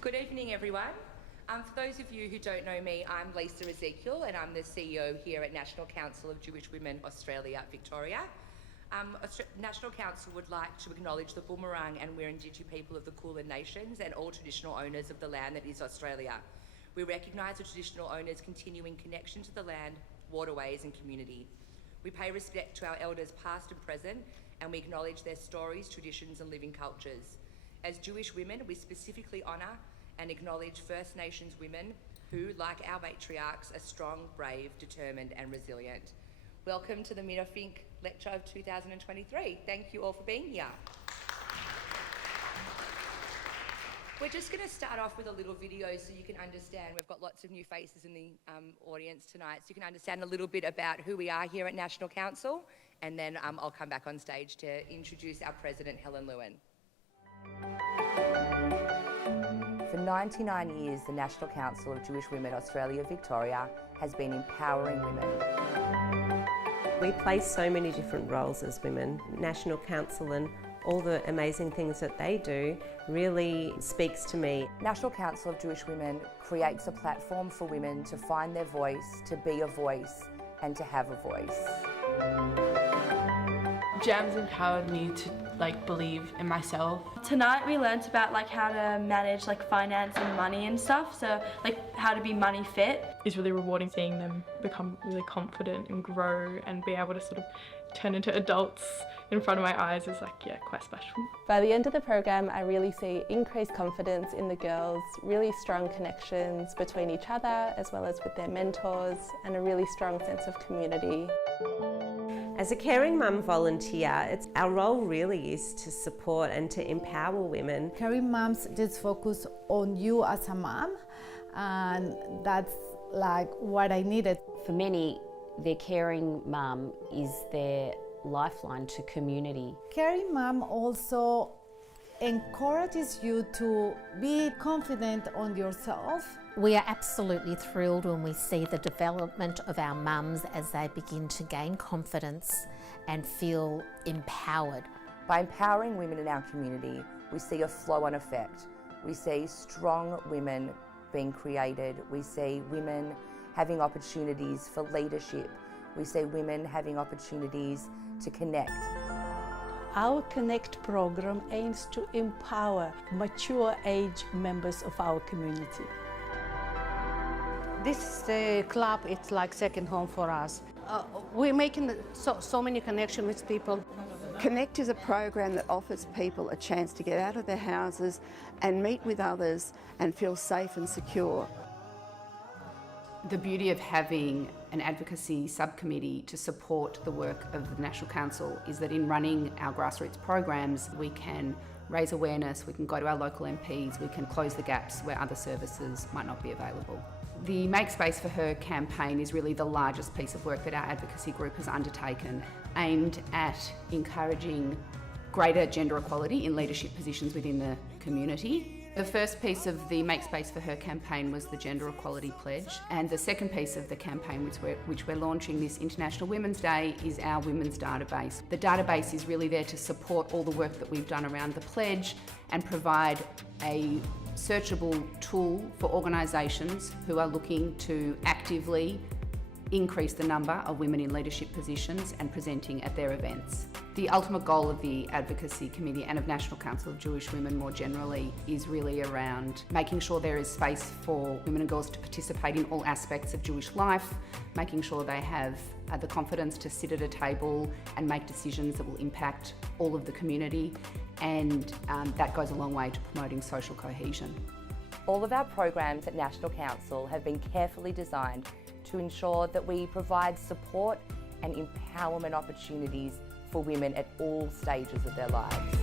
Good evening, everyone. For those of you who don't know me, I'm Lisa Ezekiel and I'm the CEO here at National Council of Jewish Women Australia, Victoria. National Council would like to acknowledge the Boomerang and Wurundjeri people of the Kulin Nations and all traditional owners of the land that is Australia. We recognise the traditional owners' continuing connection to the land, waterways and community. We pay respect to our elders past and present, and we acknowledge their stories, traditions and living cultures. As Jewish women, we specifically honour and acknowledge First Nations women who, like our matriarchs, are strong, brave, determined and resilient. Welcome to the Mina Fink Lecture of 2023. Thank you all for being here. We're just going to start off with a little video so you can understand. We've got lots of new faces in the audience tonight, so you can understand a little bit about who we are here at National Council, and then I'll come back on stage to introduce our President, Helen Lewin. For 99 years, the National Council of Jewish Women Australia, Victoria has been empowering women. We play so many different roles as women. National Council and all the amazing things that they do really speaks to me. National Council of Jewish Women creates a platform for women to find their voice, to be a voice and to have a voice. Jams empowered me to believe in myself. Tonight we learnt about how to manage finance and money and stuff, so how to be money fit. It's really rewarding seeing them become really confident and grow and be able to sort of turn into adults in front of my eyes is quite special. By the end of the program, I really see increased confidence in the girls, really strong connections between each other as well as with their mentors, and a really strong sense of community. As a caring mum volunteer, our role really is to support and to empower women. Caring mums just focus on you as a mum, and that's what I needed. For many, their caring mum is their lifeline to community. Caring mum also encourages you to be confident on yourself. We are absolutely thrilled when we see the development of our mums as they begin to gain confidence and feel empowered. By empowering women in our community, we see a flow-on effect. We see strong women being created. We see women having opportunities for leadership. We see women having opportunities to connect. Our Connect program aims to empower mature age members of our community. This club, it's like second home for us. We're making so many connections with people. Connect is a program that offers people a chance to get out of their houses and meet with others and feel safe and secure. The beauty of having an advocacy subcommittee to support the work of the National Council is that in running our grassroots programs, we can raise awareness, we can go to our local MPs, we can close the gaps where other services might not be available. The Make Space for Her campaign is really the largest piece of work that our advocacy group has undertaken, aimed at encouraging greater gender equality in leadership positions within the community. The first piece of the Make Space for Her campaign was the Gender Equality Pledge, and the second piece of the campaign, which we're launching this International Women's Day, is our women's database. The database is really there to support all the work that we've done around the pledge and provide a searchable tool for organisations who are looking to actively increase the number of women in leadership positions and presenting at their events. The ultimate goal of the Advocacy Committee and of National Council of Jewish Women more generally is really around making sure there is space for women and girls to participate in all aspects of Jewish life, making sure they have the confidence to sit at a table and make decisions that will impact all of the community, and that goes a long way to promoting social cohesion. All of our programs at National Council have been carefully designed to ensure that we provide support and empowerment opportunities for women at all stages of their lives.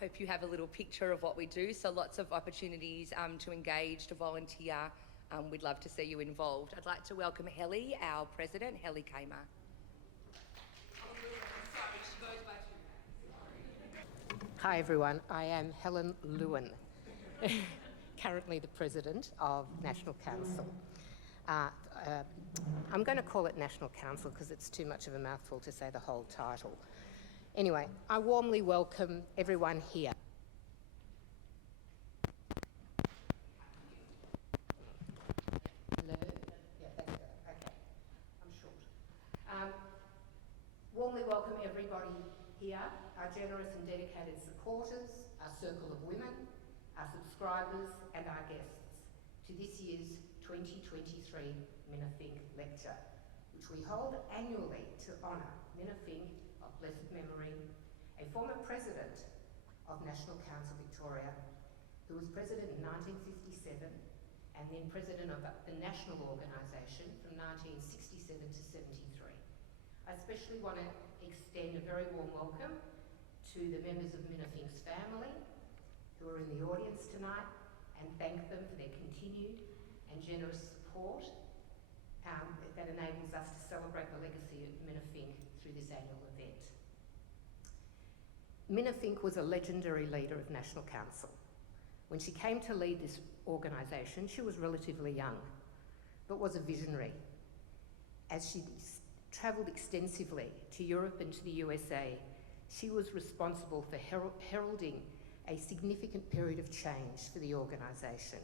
Hope you have a little picture of what we do, so lots of opportunities to engage, to volunteer. We'd love to see you involved. I'd like to welcome Helly, our President, Helly Kamer. Hi everyone, I am Helen Lewin, currently the President of National Council. I'm going to call it National Council because it's too much of a mouthful to say the whole title. Anyway, I warmly welcome everyone here. Hello? Yeah, that's good. Okay, I'm short. Warmly welcome everybody here, our generous and dedicated supporters, our circle of women, our subscribers and our guests to this year's 2023 Mina Fink Lecture, which we hold annually to honour Mina Fink of blessed memory, a former president of National Council Victoria, who was president in 1957 and then president of the national organisation from 1967 to 73. I especially want to extend a very warm welcome to the members of Mina Fink's family who are in the audience tonight and thank them for their continued and generous support that enables us to celebrate the legacy of Mina Fink through this annual event. Mina Fink was a legendary leader of National Council. When she came to lead this organisation, she was relatively young, but was a visionary. As she travelled extensively to Europe and to the USA, she was responsible for heralding a significant period of change for the organisation.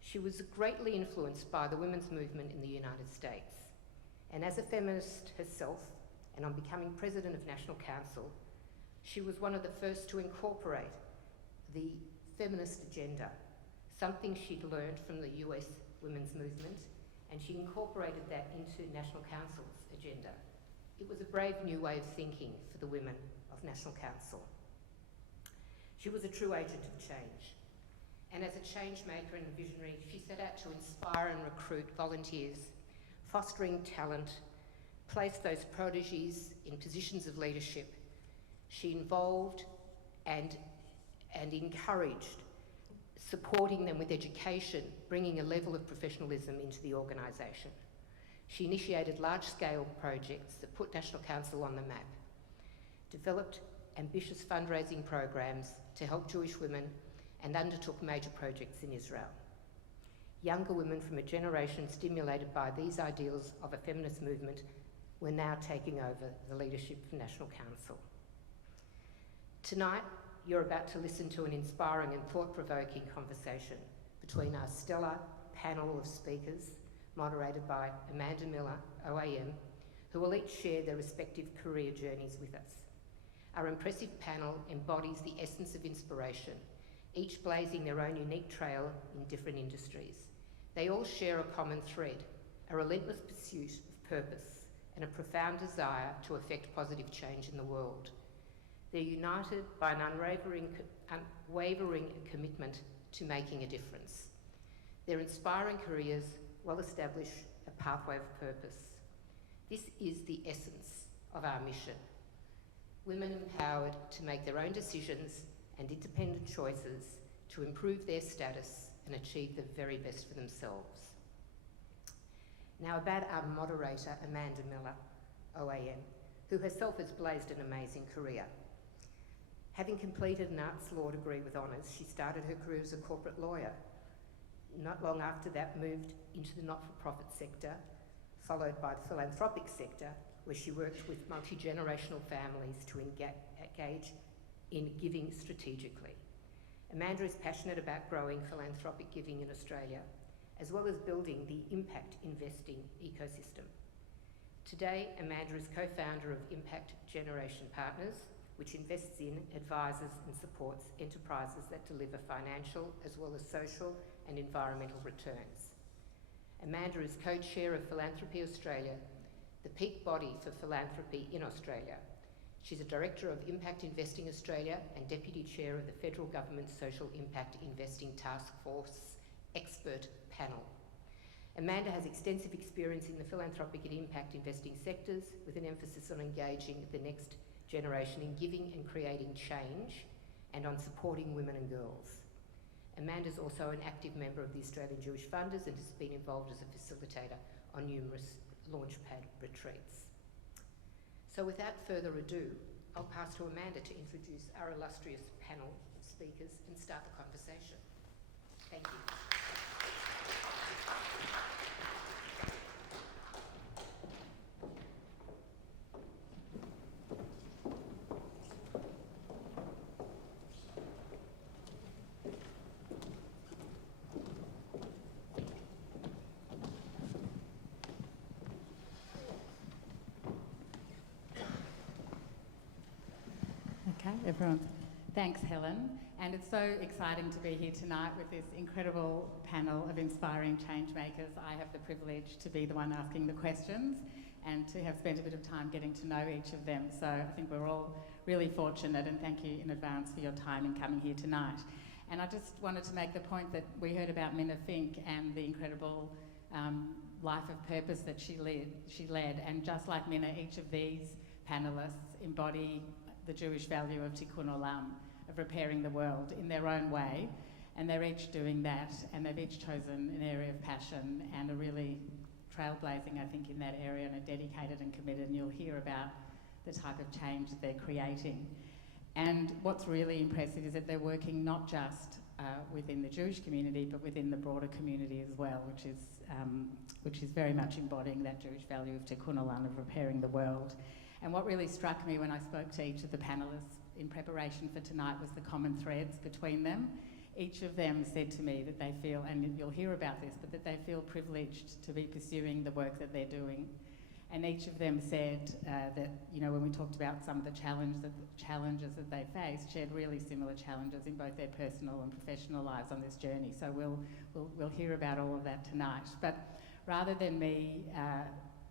She was greatly influenced by the women's movement in the United States, and as a feminist herself, and on becoming President of National Council, she was one of the first to incorporate the feminist agenda, something she'd learned from the US women's movement, and she incorporated that into National Council's agenda. It was a brave new way of thinking for the women of National Council. She was a true agent of change, and as a change maker and visionary, she set out to inspire and recruit volunteers, fostering talent, place those proteges in positions of leadership. She involved and encouraged, supporting them with education, bringing a level of professionalism into the organisation. She initiated large-scale projects that put National Council on the map, developed ambitious fundraising programs to help Jewish women, and undertook major projects in Israel. Younger women from a generation stimulated by these ideals of a feminist movement were now taking over the leadership of National Council. Tonight, you're about to listen to an inspiring and thought-provoking conversation between our stellar panel of speakers, moderated by Amanda Miller, OAM, who will each share their respective career journeys with us. Our impressive panel embodies the essence of inspiration, each blazing their own unique trail in different industries. They all share a common thread, a relentless pursuit of purpose and a profound desire to effect positive change in the world. They're united by an unwavering commitment to making a difference. Their inspiring careers well establish a pathway of purpose. This is the essence of our mission. Women empowered to make their own decisions and independent choices to improve their status and achieve the very best for themselves. Now about our moderator, Amanda Miller, OAM, who herself has blazed an amazing career. Having completed an arts law degree with honours, she started her career as a corporate lawyer. Not long after that, moved into the not-for-profit sector, followed by the philanthropic sector, where she worked with multi-generational families to engage in giving strategically. Amanda is passionate about growing philanthropic giving in Australia, as well as building the impact investing ecosystem. Today, Amanda is co-founder of Impact Generation Partners, which invests in, advises and supports enterprises that deliver financial as well as social and environmental returns. Amanda is co-chair of Philanthropy Australia, the peak body for philanthropy in Australia. She's a director of Impact Investing Australia and deputy chair of the federal government's Social Impact Investing Task Force expert panel. Amanda has extensive experience in the philanthropic and impact investing sectors, with an emphasis on engaging the next generation in giving and creating change, and on supporting women and girls. Amanda is also an active member of the Australian Jewish Funders and has been involved as a facilitator on numerous launchpad retreats. So without further ado, I'll pass to Amanda to introduce our illustrious panel of speakers and start the conversation. Thank you. everyone. Thanks, Helen. And it's so exciting to be here tonight with this incredible panel of inspiring change makers. I have the privilege to be the one asking the questions and to have spent a bit of time getting to know each of them. So I think we're all really fortunate, and thank you in advance for your time in coming here tonight. And I just wanted to make the point that we heard about Mina Fink and the incredible life of purpose that she led. And just like Mina, each of these panellists embody the Jewish value of tikkun olam, of repairing the world in their own way. And they're each doing that, and they've each chosen an area of passion and are really trailblazing, I think, in that area, and are dedicated and committed, and you'll hear about the type of change that they're creating. And what's really impressive is that they're working not just within the Jewish community, but within the broader community as well, which is very much embodying that Jewish value of tikkun olam, of repairing the world. And what really struck me when I spoke to each of the panellists in preparation for tonight was the common threads between them. Each of them said to me that they feel, and you'll hear about this, but that they feel privileged to be pursuing the work that they're doing. And each of them said that, you know, when we talked about some of the challenges that they faced, shared really similar challenges in both their personal and professional lives on this journey. So we'll hear about all of that tonight. But rather than me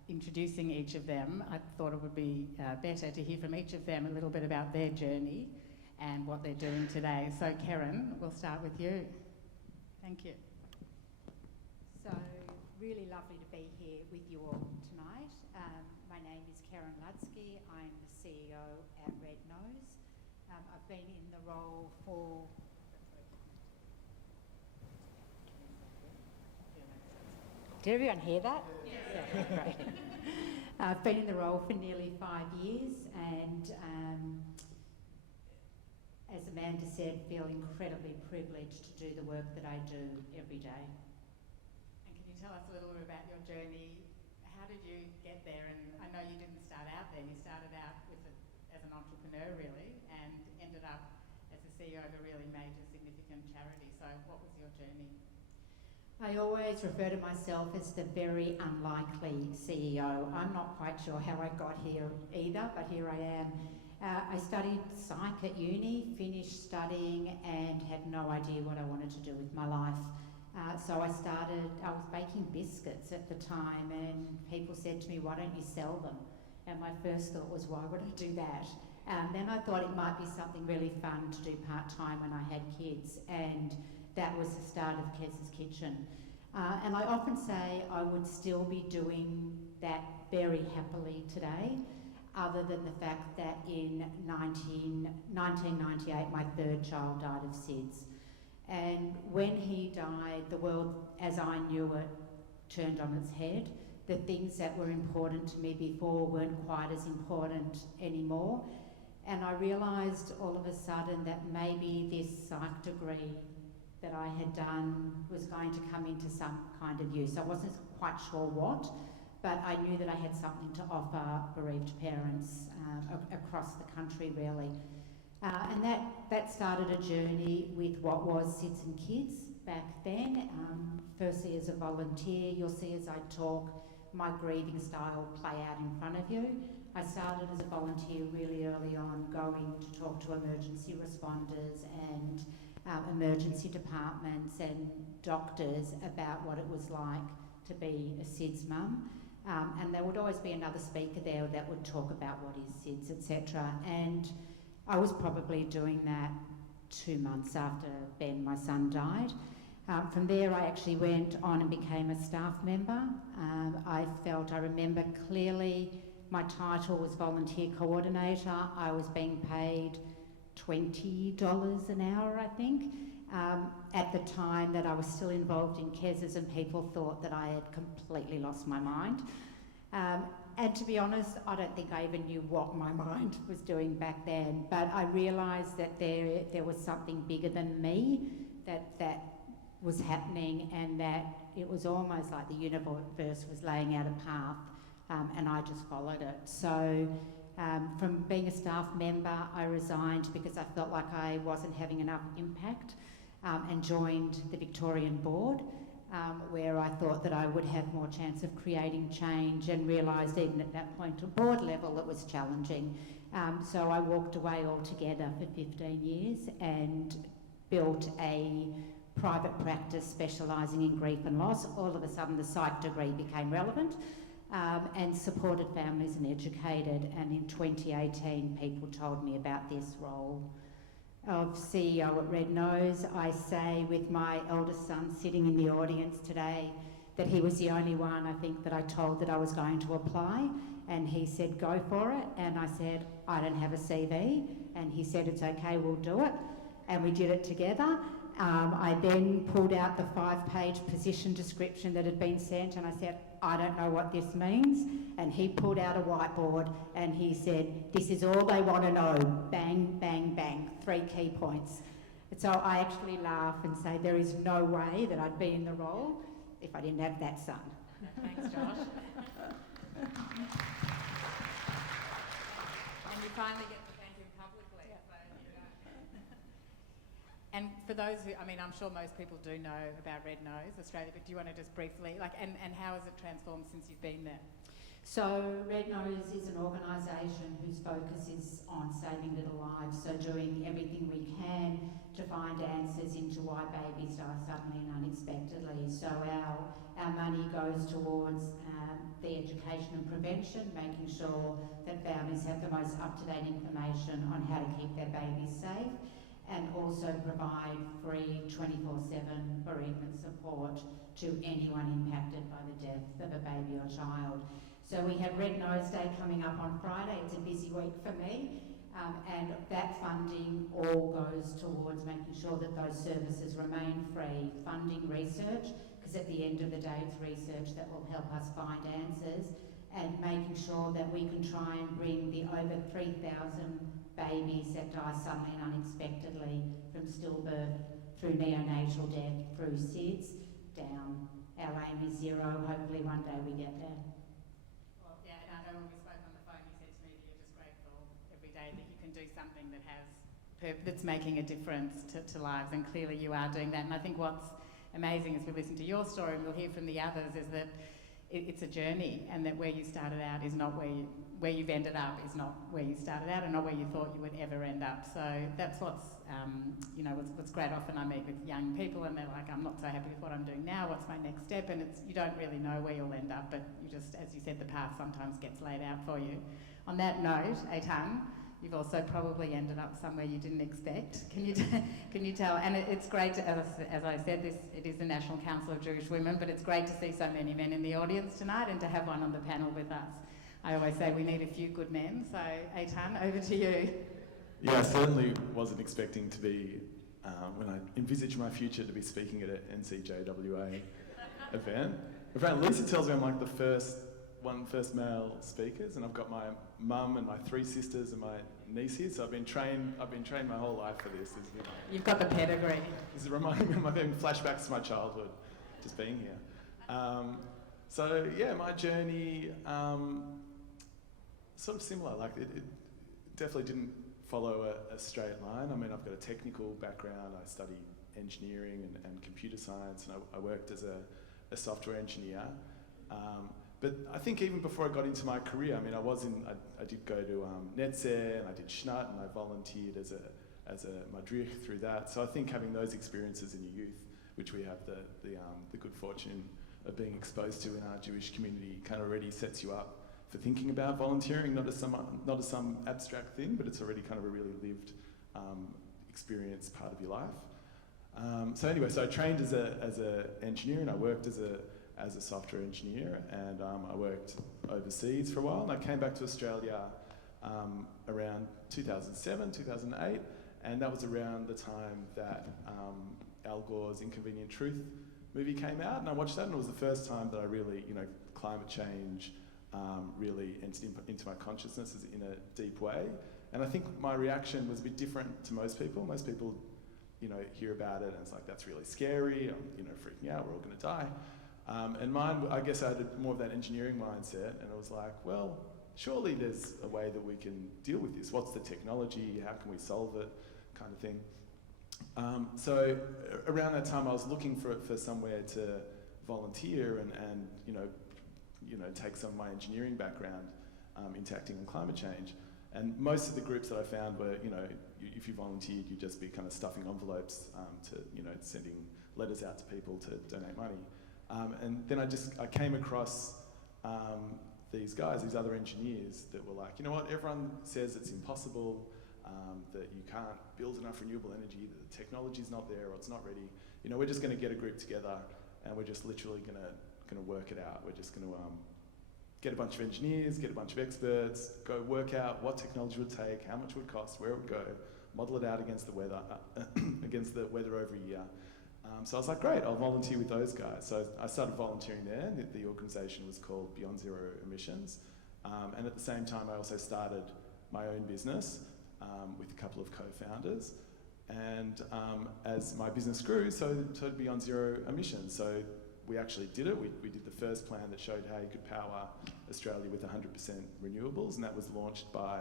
introducing each of them, I thought it would be better to hear from each of them a little bit about their journey and what they're doing today. So Karen, we'll start with you. Thank you. So really lovely to be here with you all tonight. My name is Karen Ludsky. I'm the CEO at Red Nose. I've been in the role for Did everyone hear that? Yeah, great. I've been in the role for nearly 5 years, and as Amanda said, feel incredibly privileged to do the work that I do every day. And can you tell us a little bit about your journey? How did you get there? And I know you didn't start out there. You started out as an entrepreneur, really, and ended up as the CEO of a really major, significant charity. So what was your journey? I always refer to myself as the very unlikely CEO. I'm not quite sure how I got here either, but here I am. I studied psych at uni, finished studying, and had no idea what I wanted to do with my life. So I was baking biscuits at the time, and people said to me, why don't you sell them? And my first thought was, why would I do that? Then I thought it might be something really fun to do part-time when I had kids, and that was the start of Kez's Kitchen. And I often say I would still be doing that very happily today, other than the fact that in 1998, my third child died of SIDS. And when he died, the world, as I knew it, turned on its head. The things that were important to me before weren't quite as important anymore. And I realised all of a sudden that maybe this psych degree that I had done was going to come into some kind of use. I wasn't quite sure what, but I knew that I had something to offer bereaved parents across the country, really. And that started a journey with what was SIDS and Kids back then. Firstly, as a volunteer, you'll see as I talk, my grieving style play out in front of you. I started as a volunteer really early on, going to talk to emergency responders and emergency departments and doctors about what it was like to be a SIDS mum. And there would always be another speaker there that would talk about what is SIDS, etc. And I was probably doing that 2 months after Ben, my son, died. From there, I actually went on and became a staff member. I remember clearly my title was volunteer coordinator. I was being paid $20 an hour, I think, at the time that I was still involved in Kez's, and people thought that I had completely lost my mind. And to be honest, I don't think I even knew what my mind was doing back then, but I realised that there was something bigger than me that was happening, and that it was almost like the universe was laying out a path, and I just followed it. So from being a staff member, I resigned because I felt like I wasn't having enough impact, and joined the Victorian board, where I thought that I would have more chance of creating change, and realised even at that point at board level it was challenging. So I walked away altogether for 15 years and built a private practice specialising in grief and loss. All of a sudden the psych degree became relevant, and supported families and educated, and in 2018 people told me about this role of CEO at Red Nose. I say with my eldest son sitting in the audience today that he was the only one, I think, that I told that I was going to apply, and he said go for it, and I said I don't have a CV, and he said it's okay, we'll do it, and we did it together. I then pulled out the 5-page position description that had been sent, and I said, I don't know what this means. And he pulled out a whiteboard and he said, this is all they want to know. Bang, bang, bang, 3 key points. And so I actually laugh and say there is no way that I'd be in the role if I didn't have that son. Thanks, Josh. And you finally get to thank him publicly. Yeah. So, and for those who, I mean, I'm sure most people do know about Red Nose Australia, but do you want to just briefly, and how has it transformed since you've been there? So Red Nose is an organisation whose focus is on saving little lives, so doing everything we can to find answers into why babies die suddenly and unexpectedly. So our money goes towards the education and prevention, making sure that families have the most up-to-date information on how to keep their babies safe, and also provide free 24/7 bereavement support to anyone impacted by the death of a baby or child. So we have Red Nose Day coming up on Friday. It's a busy week for me, and that funding all goes towards making sure that those services remain free, funding research, because at the end of the day it's research that will help us find answers, and making sure that we can try and bring the over 3,000 babies that die suddenly and unexpectedly from stillbirth through neonatal death through SIDS down. Our aim is 0. Hopefully one day we get there. Well, yeah, and I know when we spoke on the phone, you said to me that you're just grateful every day that you can do something that that's making a difference to lives, and clearly you are doing that. And I think what's amazing as we listen to your story and we'll hear from the others is that it's a journey, and that where you started out is not where you've ended up is not where you started out, and not where you thought you would ever end up. So that's what's what's great. Often I meet with young people and they're like, I'm not so happy with what I'm doing now, what's my next step? And you don't really know where you'll end up, but you just, as you said, the path sometimes gets laid out for you. On that note, Eitan, you've also probably ended up somewhere you didn't expect. Can you tell? And it's great to, as I said, it is the National Council of Jewish Women, but it's great to see so many men in the audience tonight and to have one on the panel with us. I always say we need a few good men, so Eitan, over to you. Yeah, I certainly wasn't expecting to be, when I envisaged my future, to be speaking at an NCJWA event. Apparently Lisa tells me I'm like the first male speakers, and I've got my mum and my 3 sisters and my niece here, so I've been trained my whole life for this. You've got the pedigree. This is reminding me, I'm having flashbacks to my childhood, just being here. So yeah, my journey, sort of similar, like it definitely didn't follow a straight line. I mean, I've got a technical background, I studied engineering and computer science, and I worked as a software engineer. But I think even before I got into my career, I mean, I did go to NetSer, and I did Schnut, and I volunteered as a madrich through that. So I think having those experiences in your youth, which we have the good fortune of being exposed to in our Jewish community, kind of already sets you up for thinking about volunteering, not as some abstract thing, but it's already kind of a really lived experience, part of your life. So anyway, so I trained as a engineer, and I worked as a software engineer, and I worked overseas for a while, and I came back to Australia around 2007, 2008, and that was around the time that Al Gore's Inconvenient Truth movie came out, and I watched that, and it was the first time that I really, climate change really entered into my consciousness in a deep way. And I think my reaction was a bit different to most people. Most people, hear about it and it's like, that's really scary, I'm, freaking out, we're all gonna die. And mine, I guess I had more of that engineering mindset, and it was like, well, surely there's a way that we can deal with this. What's the technology? How can we solve it? Kind of thing. So around that time, I was looking for somewhere to volunteer and take some of my engineering background into acting on climate change. And most of the groups that I found were, if you volunteered, you'd just be kind of stuffing envelopes to, sending letters out to people to donate money. And then I came across these guys, these other engineers that were like, you know what, everyone says it's impossible, that you can't build enough renewable energy, that the technology's not there or it's not ready. We're just going to get a group together and we're just literally going to work it out. We're just going to get a bunch of engineers, get a bunch of experts, go work out what technology would take, how much it would cost, where it would go, model it out against the weather, over a year. So I was like, great, I'll volunteer with those guys. So I started volunteering there. The organisation was called Beyond Zero Emissions. And at the same time, I also started my own business with a couple of co-founders. And as my business grew, so did Beyond Zero Emissions. So we actually did it. We did the first plan that showed how you could power Australia with 100% renewables, and that was launched by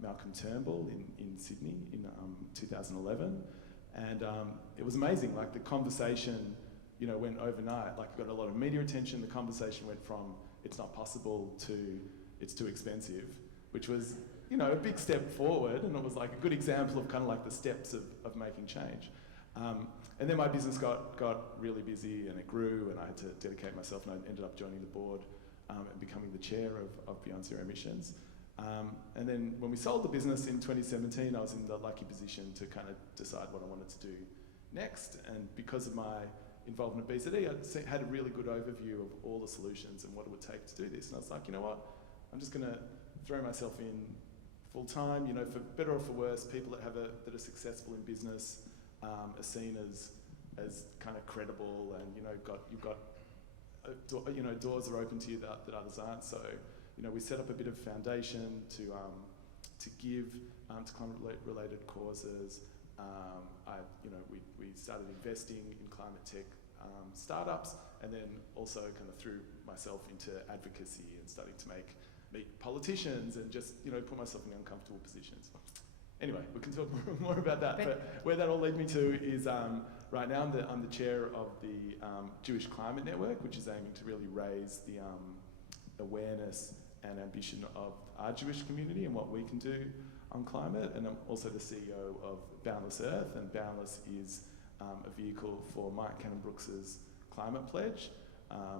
Malcolm Turnbull in Sydney in 2011. And it was amazing. Like, the conversation, went overnight. Like, it got a lot of media attention. The conversation went from it's not possible to it's too expensive, which was, a big step forward, and it was like a good example of kind of like the steps of making change. And then my business got really busy and it grew, and I had to dedicate myself, and I ended up joining the board and becoming the chair of Beyond Zero Emissions. And then when we sold the business in 2017, I was in the lucky position to kind of decide what I wanted to do next. And because of my involvement at BZE, I had a really good overview of all the solutions and what it would take to do this. And I was like, you know what, I'm just going to throw myself in full time. For better or for worse, people that are successful in business are seen as kind of credible, and you've got doors are open to you that others aren't. So we set up a bit of foundation to give to climate-related causes. We started investing in climate tech startups, and then also kind of threw myself into advocacy and starting to meet politicians and just put myself in uncomfortable positions. Anyway, we can talk more about that. But where that all led me to is right now I'm the chair of the Jewish Climate Network, which is aiming to really raise the awareness and ambition of our Jewish community and what we can do on climate. And I'm also the CEO of Boundless Earth, and Boundless is a vehicle for Mike Cannon-Brooks's climate pledge.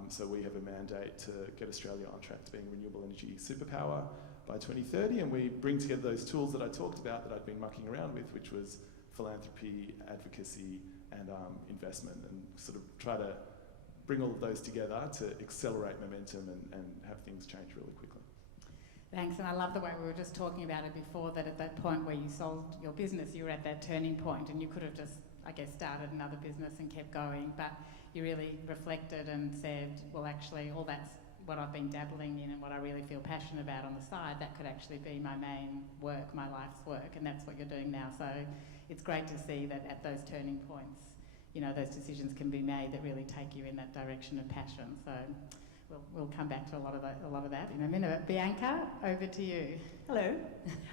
So we have a mandate to get Australia on track to being a renewable energy superpower by 2030, and we bring together those tools that I talked about that I'd been mucking around with, which was philanthropy, advocacy, and investment, and sort of try to bring all of those together to accelerate momentum and have things change really quickly. Thanks, and I love the way we were just talking about it before, that at that point where you sold your business, you were at that turning point, and you could have just, I guess, started another business and kept going, but you really reflected and said, well, actually, all that's what I've been dabbling in and what I really feel passionate about on the side, that could actually be my main work, my life's work, and that's what you're doing now. So it's great to see that at those turning points, those decisions can be made that really take you in that direction of passion. So we'll come back to a lot of that in a minute. Bianca, over to you. Hello.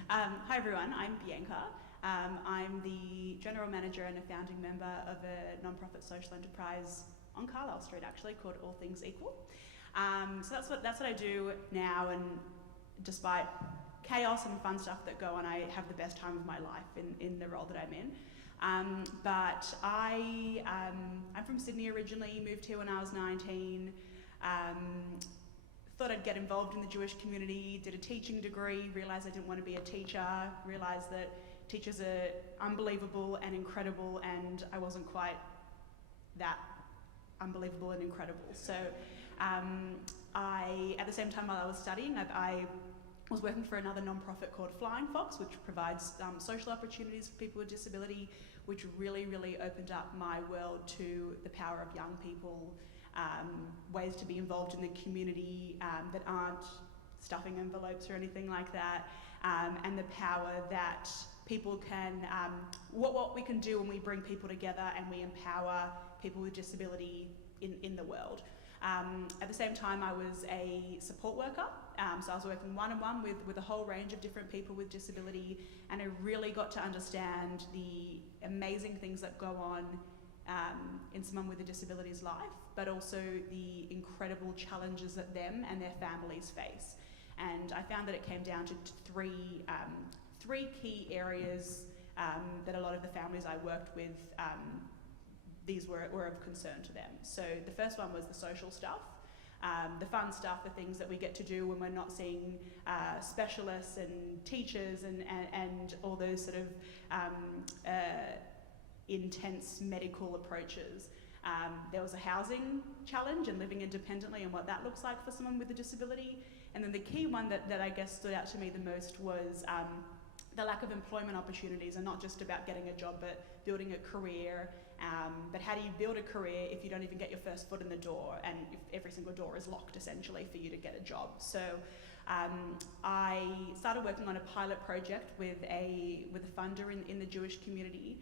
Hi everyone, I'm Bianca. I'm the General Manager and a founding member of a non-profit social enterprise on Carlisle Street, actually, called All Things Equal. So that's what I do now, and despite chaos and fun stuff that go on, I have the best time of my life in the role that I'm in. But I'm from Sydney originally, moved here when I was 19, thought I'd get involved in the Jewish community, did a teaching degree, realised I didn't want to be a teacher, realised that teachers are unbelievable and incredible, and I wasn't quite that unbelievable and incredible. So at the same time while I was studying, I was working for another non-profit called Flying Fox, which provides social opportunities for people with disability, which really, really opened up my world to the power of young people, ways to be involved in the community that aren't stuffing envelopes or anything like that, and the power that people can, what we can do when we bring people together and we empower people with disability in the world. At the same time, I was a support worker, so I was working one-on-one with a whole range of different people with disability, and I really got to understand the amazing things that go on in someone with a disability's life, but also the incredible challenges that them and their families face. And I found that it came down to three key areas that a lot of the families I worked with, these were of concern to them. So the first one was the social stuff. The fun stuff, the things that we get to do when we're not seeing specialists and teachers and all those sort of intense medical approaches. There was a housing challenge and living independently and what that looks like for someone with a disability. And then the key one that I guess stood out to me the most was the lack of employment opportunities, and not just about getting a job, but building a career. But how do you build a career if you don't even get your first foot in the door, and if every single door is locked essentially for you to get a job? So I started working on a pilot project with a funder in the Jewish community,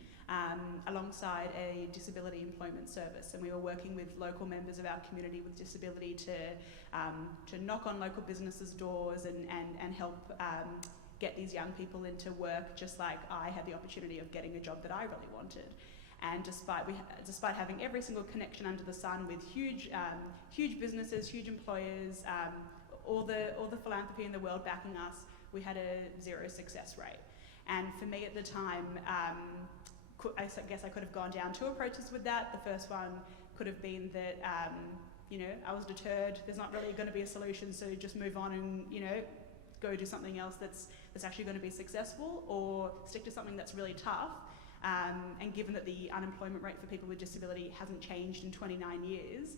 alongside a disability employment service, and we were working with local members of our community with disability to knock on local businesses' doors and help get these young people into work, just like I had the opportunity of getting a job that I really wanted. And despite having every single connection under the sun with huge businesses, huge employers, all the philanthropy in the world backing us, we had a 0 success rate. And for me at the time, I guess I could have gone down 2 approaches with that. The first one could have been that I was deterred. There's not really going to be a solution, so just move on and go do something else that's actually going to be successful, or stick to something that's really tough. And given that the unemployment rate for people with disability hasn't changed in 29 years,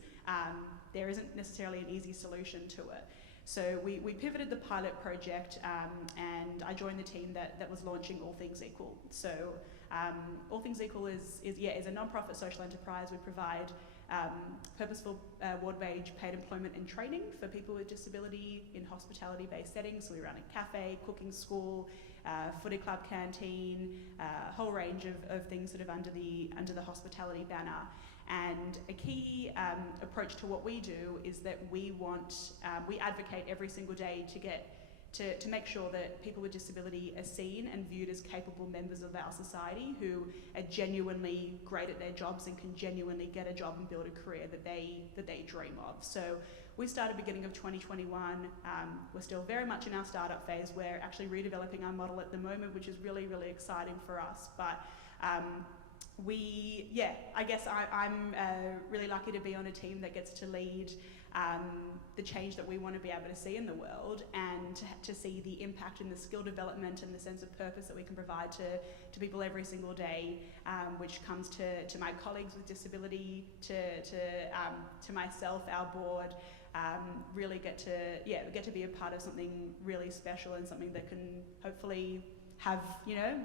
there isn't necessarily an easy solution to it. So we pivoted the pilot project, and I joined the team that was launching All Things Equal. So All Things Equal is a non-profit social enterprise. We provide purposeful ward wage paid employment and training for people with disability in hospitality-based settings. So we run a cafe, cooking school, footy club canteen, a whole range of things sort of under the hospitality banner. And a key approach to what we do is that we advocate every single day to make sure that people with disability are seen and viewed as capable members of our society who are genuinely great at their jobs and can genuinely get a job and build a career that they dream of. So we started beginning of 2021. We're still very much in our startup phase. We're actually redeveloping our model at the moment, which is really, really exciting for us. But I guess I'm really lucky to be on a team that gets to lead the change that we want to be able to see in the world, and to see the impact and the skill development and the sense of purpose that we can provide to people every single day, which comes to my colleagues with disability, to myself, our board. Really get to be a part of something really special, and something that can hopefully have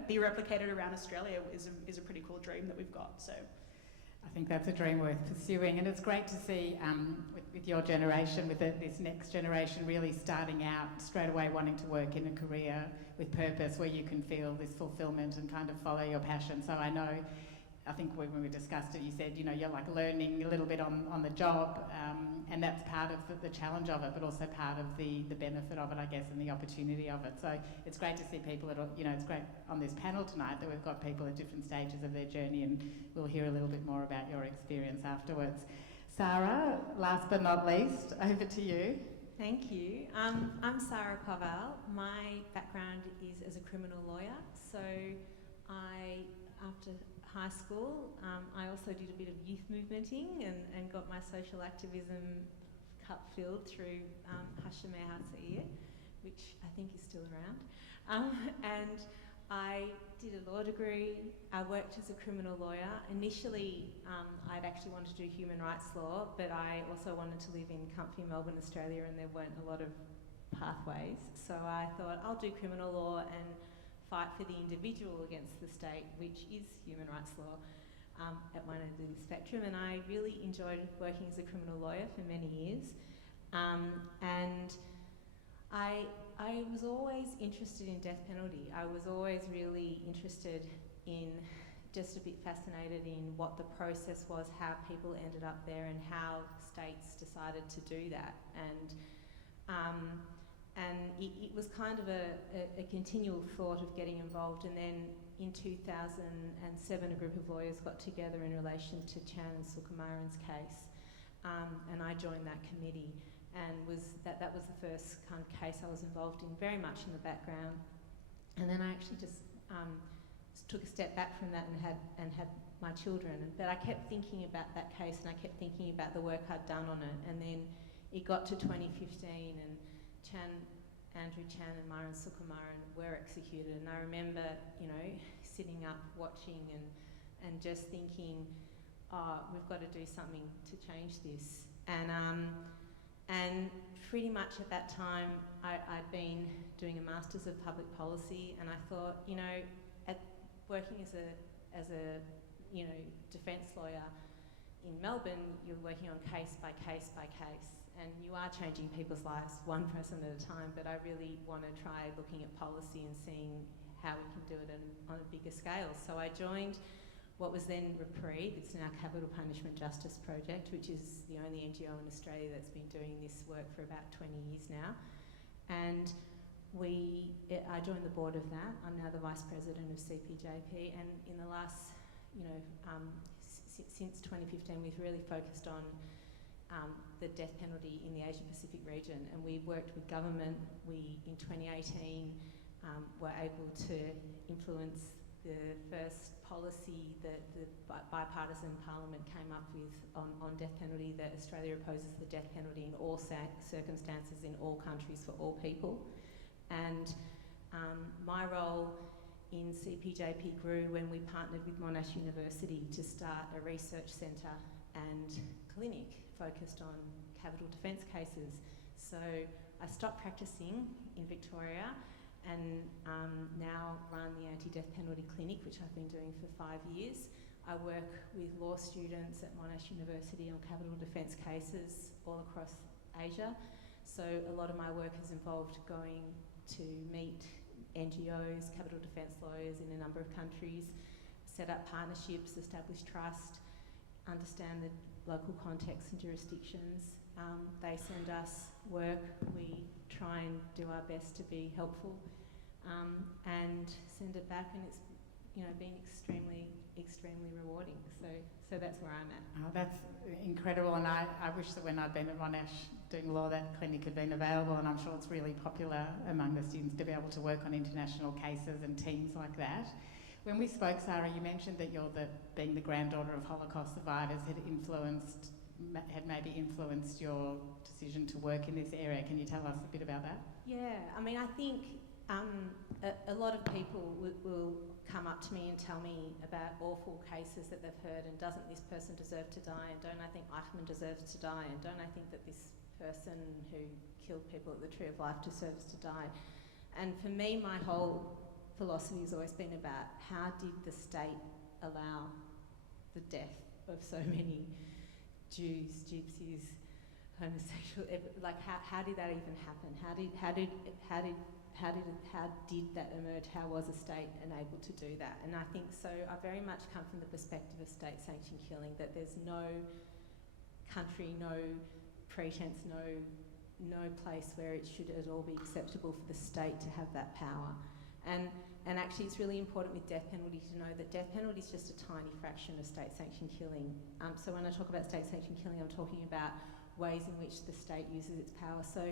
be replicated around Australia is a pretty cool dream that we've got. So I think that's a dream worth pursuing, and it's great to see with your generation, with this next generation really starting out straight away wanting to work in a career with purpose where you can feel this fulfilment and kind of follow your passion. So I think when we discussed it, you said, you're like learning a little bit on the job, and that's part of the challenge of it, but also part of the benefit of it, I guess, and the opportunity of it. So it's great to see people it's great on this panel tonight that we've got people at different stages of their journey, and we'll hear a little bit more about your experience afterwards. Sarah, last but not least, over to you. Thank you. I'm Sarah Koval. My background is as a criminal lawyer. So after high school, I also did a bit of youth movementing and got my social activism cup filled through Hashemeh Hatzair, which I think is still around. And I did a law degree. I worked as a criminal lawyer. Initially, I'd actually wanted to do human rights law, but I also wanted to live in comfy Melbourne, Australia, and there weren't a lot of pathways. So I thought, I'll do criminal law and fight for the individual against the state, which is human rights law, at one end of the spectrum. And I really enjoyed working as a criminal lawyer for many years. And I was always interested in death penalty. I was always really interested in, just a bit fascinated in what the process was, how people ended up there, and how states decided to do that. And it was kind of a continual thought of getting involved. And then in 2007, a group of lawyers got together in relation to Chan and Sukumaran's case, and I joined that committee. and that was the first kind of case I was involved in, very much in the background. And then I actually just took a step back from that and had my children. But I kept thinking about that case, and I kept thinking about the work I'd done on it. And then it got to 2015, and Andrew Chan and Myron Sukumaran were executed. And I remember, sitting up watching and just thinking, oh, we've got to do something to change this. And pretty much at that time, I'd been doing a Masters of Public Policy, and I thought, working as a defence lawyer in Melbourne, you're working on case by case by case, and you are changing people's lives one person at a time. But I really want to try looking at policy and seeing how we can do it on a bigger scale. So I joined what was then Reprieve. It's now Capital Punishment Justice Project, which is the only NGO in Australia that's been doing this work for about 20 years now. And I joined the board of that. I'm now the Vice President of CPJP, and in the last, since 2015, we've really focused on the death penalty in the Asia Pacific region, and we worked with government. We, in 2018, were able to influence the first policy that the bipartisan parliament came up with on death penalty, that Australia opposes the death penalty in all circumstances, in all countries, for all people. And my role in CPJP grew when we partnered with Monash University to start a research centre and clinic focused on capital defence cases. So I stopped practising in Victoria and now run the Anti-Death Penalty Clinic, which I've been doing for 5 years. I work with law students at Monash University on capital defence cases all across Asia. So a lot of my work has involved going to meet NGOs, capital defence lawyers in a number of countries, set up partnerships, establish trust, understand the local context and jurisdictions. They send us work, we try and do our best to be helpful, and send it back, and it's been extremely rewarding. So that's where I'm at. Oh, that's incredible, and I wish that when I'd been at Monash doing law, that clinic had been available, and I'm sure it's really popular among the students to be able to work on international cases and teams like that. When we spoke, Sarah, you mentioned that being the granddaughter of Holocaust survivors had maybe influenced your decision to work in this area. Can you tell us a bit about that? Yeah, I mean, I think a lot of people will come up to me and tell me about awful cases that they've heard, and doesn't this person deserve to die, and don't I think Eichmann deserves to die, and don't I think that this person who killed people at the Tree of Life deserves to die. And for me, my whole philosophy has always been about how did the state allow the death of so many Jews, gypsies, homosexual, like how did that even happen? How did that emerge? How was a state enabled to do that? And I think so. I very much come from the perspective of state-sanctioned killing. That there's no country, no pretense, no place where it should at all be acceptable for the state to have that power. And actually, it's really important with death penalty to know that death penalty is just a tiny fraction of state-sanctioned killing. So when I talk about state-sanctioned killing, I'm talking about ways in which the state uses its power. So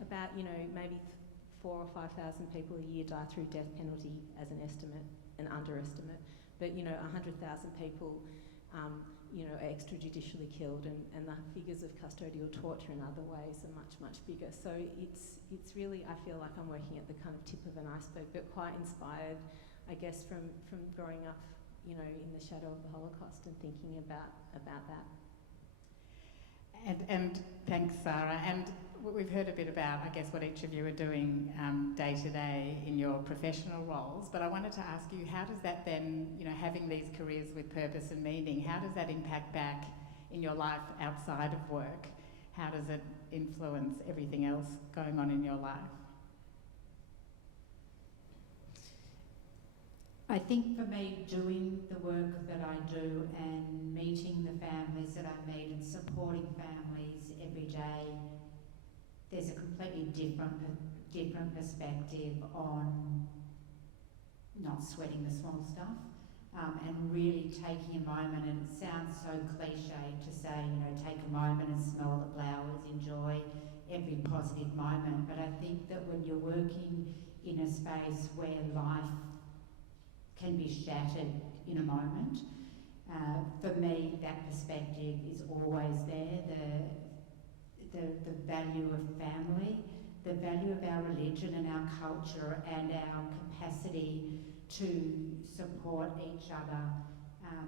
about maybe 4,000 or 5,000 people a year die through death penalty as an estimate, an underestimate. But 100,000 people are extrajudicially killed, and the figures of custodial torture in other ways are much, much bigger. So it's really, I feel like I'm working at the kind of tip of an iceberg, but quite inspired, I guess, from growing up, in the shadow of the Holocaust and thinking about that. And thanks, Sarah. And we've heard a bit about, I guess, what each of you are doing day to day in your professional roles. But I wanted to ask you, how does that then, having these careers with purpose and meaning, how does that impact back in your life outside of work? How does it influence everything else going on in your life? I think for me, doing the work that I do and meeting the families that I meet and supporting families every day, there's a completely different perspective on not sweating the small stuff, and really taking a moment, and it sounds so cliche to say, take a moment and smell the flowers moment, but I think that when you're working in a space where life can be shattered in a moment, for me that perspective is always there, the value of family, the value of our religion and our culture and our capacity to support each other,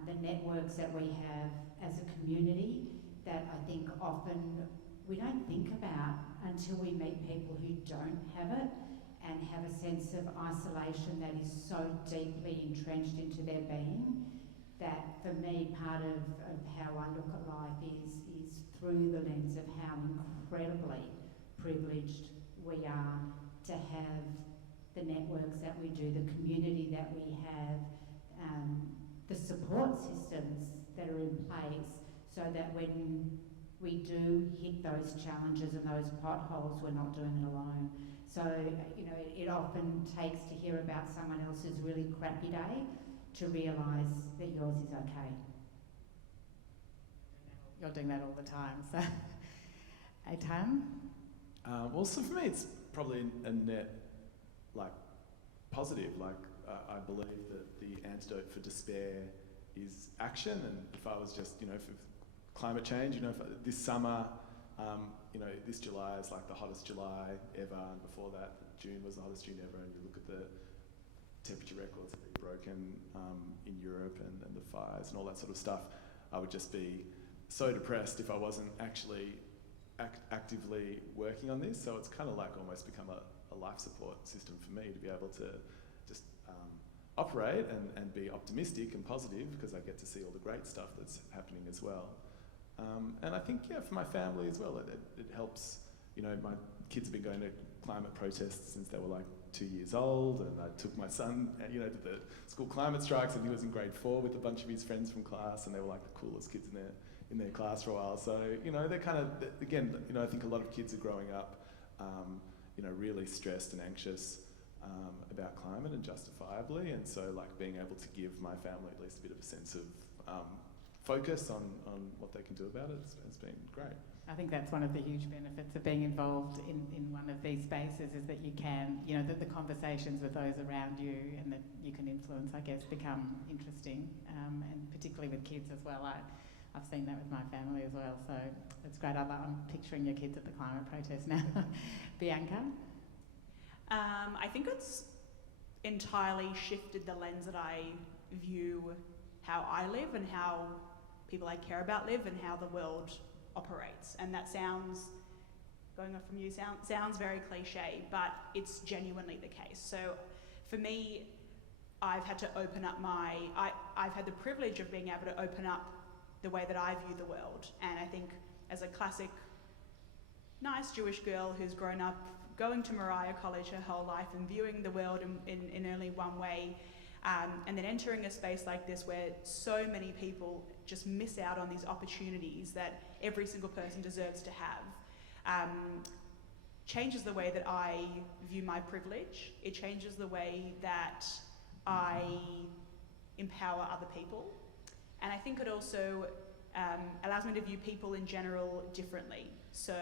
the networks that we have as a community that I think often we don't think about until we meet people who don't have it and have a sense of isolation that is so deeply entrenched into their being, that for me part of how I look at life is through the lens of how incredibly privileged we are to have the networks that we do, the community that we have, the support systems that are in place, so that when we do hit those challenges and those potholes, we're not doing it alone. So, you know, it often takes to hear about someone else's really crappy day to realise that yours is okay. You're doing that all the time, so. Aitan? Well, so for me, it's probably a net, like, positive. Like, I believe that the antidote for despair is action, and if I was just, you know, for climate change, you know, this summer, you know, this July is like the hottest July ever, and before that, June was the hottest June ever, and you look at the temperature records that have been broken in Europe and the fires and all that sort of stuff, I would just be so depressed if I wasn't actually actively working on this. So it's kind of like almost become a life support system for me to be able to just operate and be optimistic and positive, because I get to see all the great stuff that's happening as well. And I think, yeah, for my family as well, it helps. You know, my kids have been going to climate protests since they were like 2 years old, and I took my son, you know, to the school climate strikes, and he was in grade 4 with a bunch of his friends from class, and they were like the coolest kids in their class for a while. So, you know, they're kind of, again, you know, I think a lot of kids are growing up, you know, really stressed and anxious about climate, and justifiably, and so like being able to give my family at least a bit of a sense of focus on what they can do about it has been great. I think that's one of the huge benefits of being involved in one of these spaces, is that you can, you know, that the conversations with those around you and that you can influence, I guess, become interesting, and particularly with kids as well. I've seen that with my family as well, so it's great. I'm picturing your kids at the climate protest now. Bianca? I think it's entirely shifted the lens that I view how I live and how people I care about live and how the world operates. And that sounds, going off from you, sounds very cliche, but it's genuinely the case. So for me, I've had to open up I've had the privilege of being able to open up the way that I view the world. And I think as a classic nice Jewish girl who's grown up going to Mariah College her whole life and viewing the world in only one way, and then entering a space like this where so many people just miss out on these opportunities that every single person deserves to have, changes the way that I view my privilege. It changes the way that I empower other people. And I think it also allows me to view people in general differently. So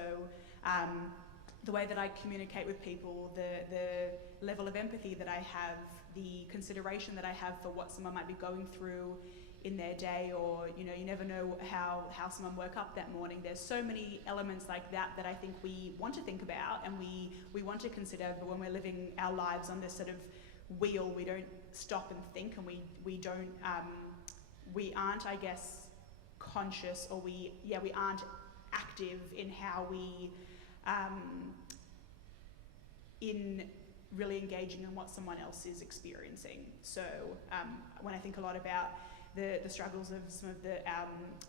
the way that I communicate with people, the level of empathy that I have, the consideration that I have for what someone might be going through in their day, or, you know, you never know how someone woke up that morning. There's so many elements like that that I think we want to think about and we want to consider, but when we're living our lives on this sort of wheel, we don't stop and think, and we aren't, I guess, conscious, or we aren't active in how we in really engaging in what someone else is experiencing. So when I think a lot about the struggles of some of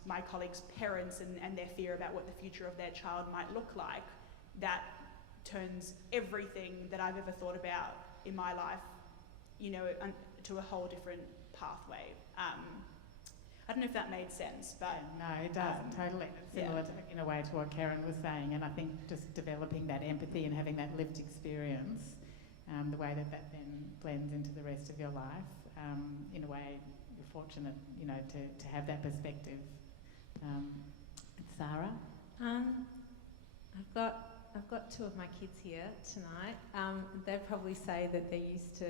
my colleagues' parents and their fear about what the future of their child might look like, that turns everything that I've ever thought about in my life, you know, to a whole different pathway. I don't know if that made sense, but... No, it does, totally. It's similar in a way to what Karen was saying, and I think just developing that empathy and having that lived experience, the way that then blends into the rest of your life, in a way you're fortunate, you know, to have that perspective. Sarah? I've got I've got two of my kids here tonight. They'd probably say that they're used to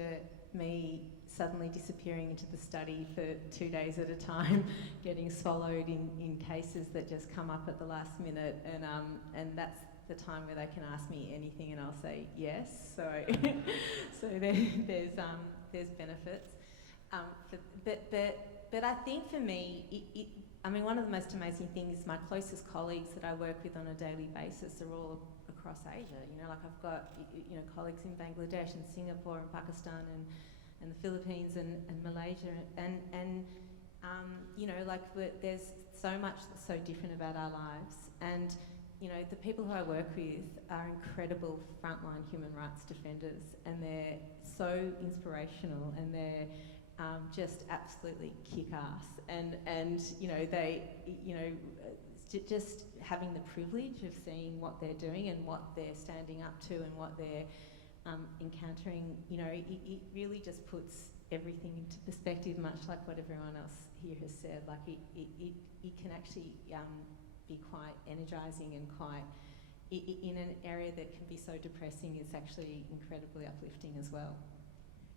me suddenly disappearing into the study for 2 days at a time, getting swallowed in cases that just come up at the last minute, and that's the time where they can ask me anything and I'll say yes. So, so there's benefits. But I think for me, I mean, one of the most amazing things is my closest colleagues that I work with on a daily basis are all across Asia. You know, like I've got, you know, colleagues in Bangladesh and Singapore and Pakistan and the Philippines and Malaysia and you know, like there's so much that's so different about our lives, and you know, the people who I work with are incredible frontline human rights defenders, and they're so inspirational, and they're just absolutely kick-ass, and you know, they, you know, just having the privilege of seeing what they're doing and what they're standing up to and what they're encountering, you know, it really just puts everything into perspective, much like what everyone else here has said. Like it can actually be quite energising and quite, in an area that can be so depressing, it's actually incredibly uplifting as well.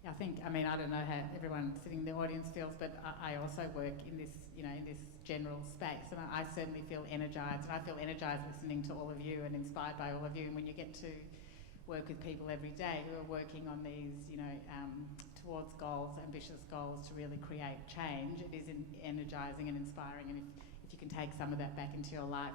I think, I mean, I don't know how everyone sitting in the audience feels, but I also work in this, you know, in this general space, and I certainly feel energised, and I feel energised listening to all of you and inspired by all of you. And when you get to work with people every day who are working on these, you know, towards goals, ambitious goals to really create change, it is energising and inspiring. And if you can take some of that back into your life,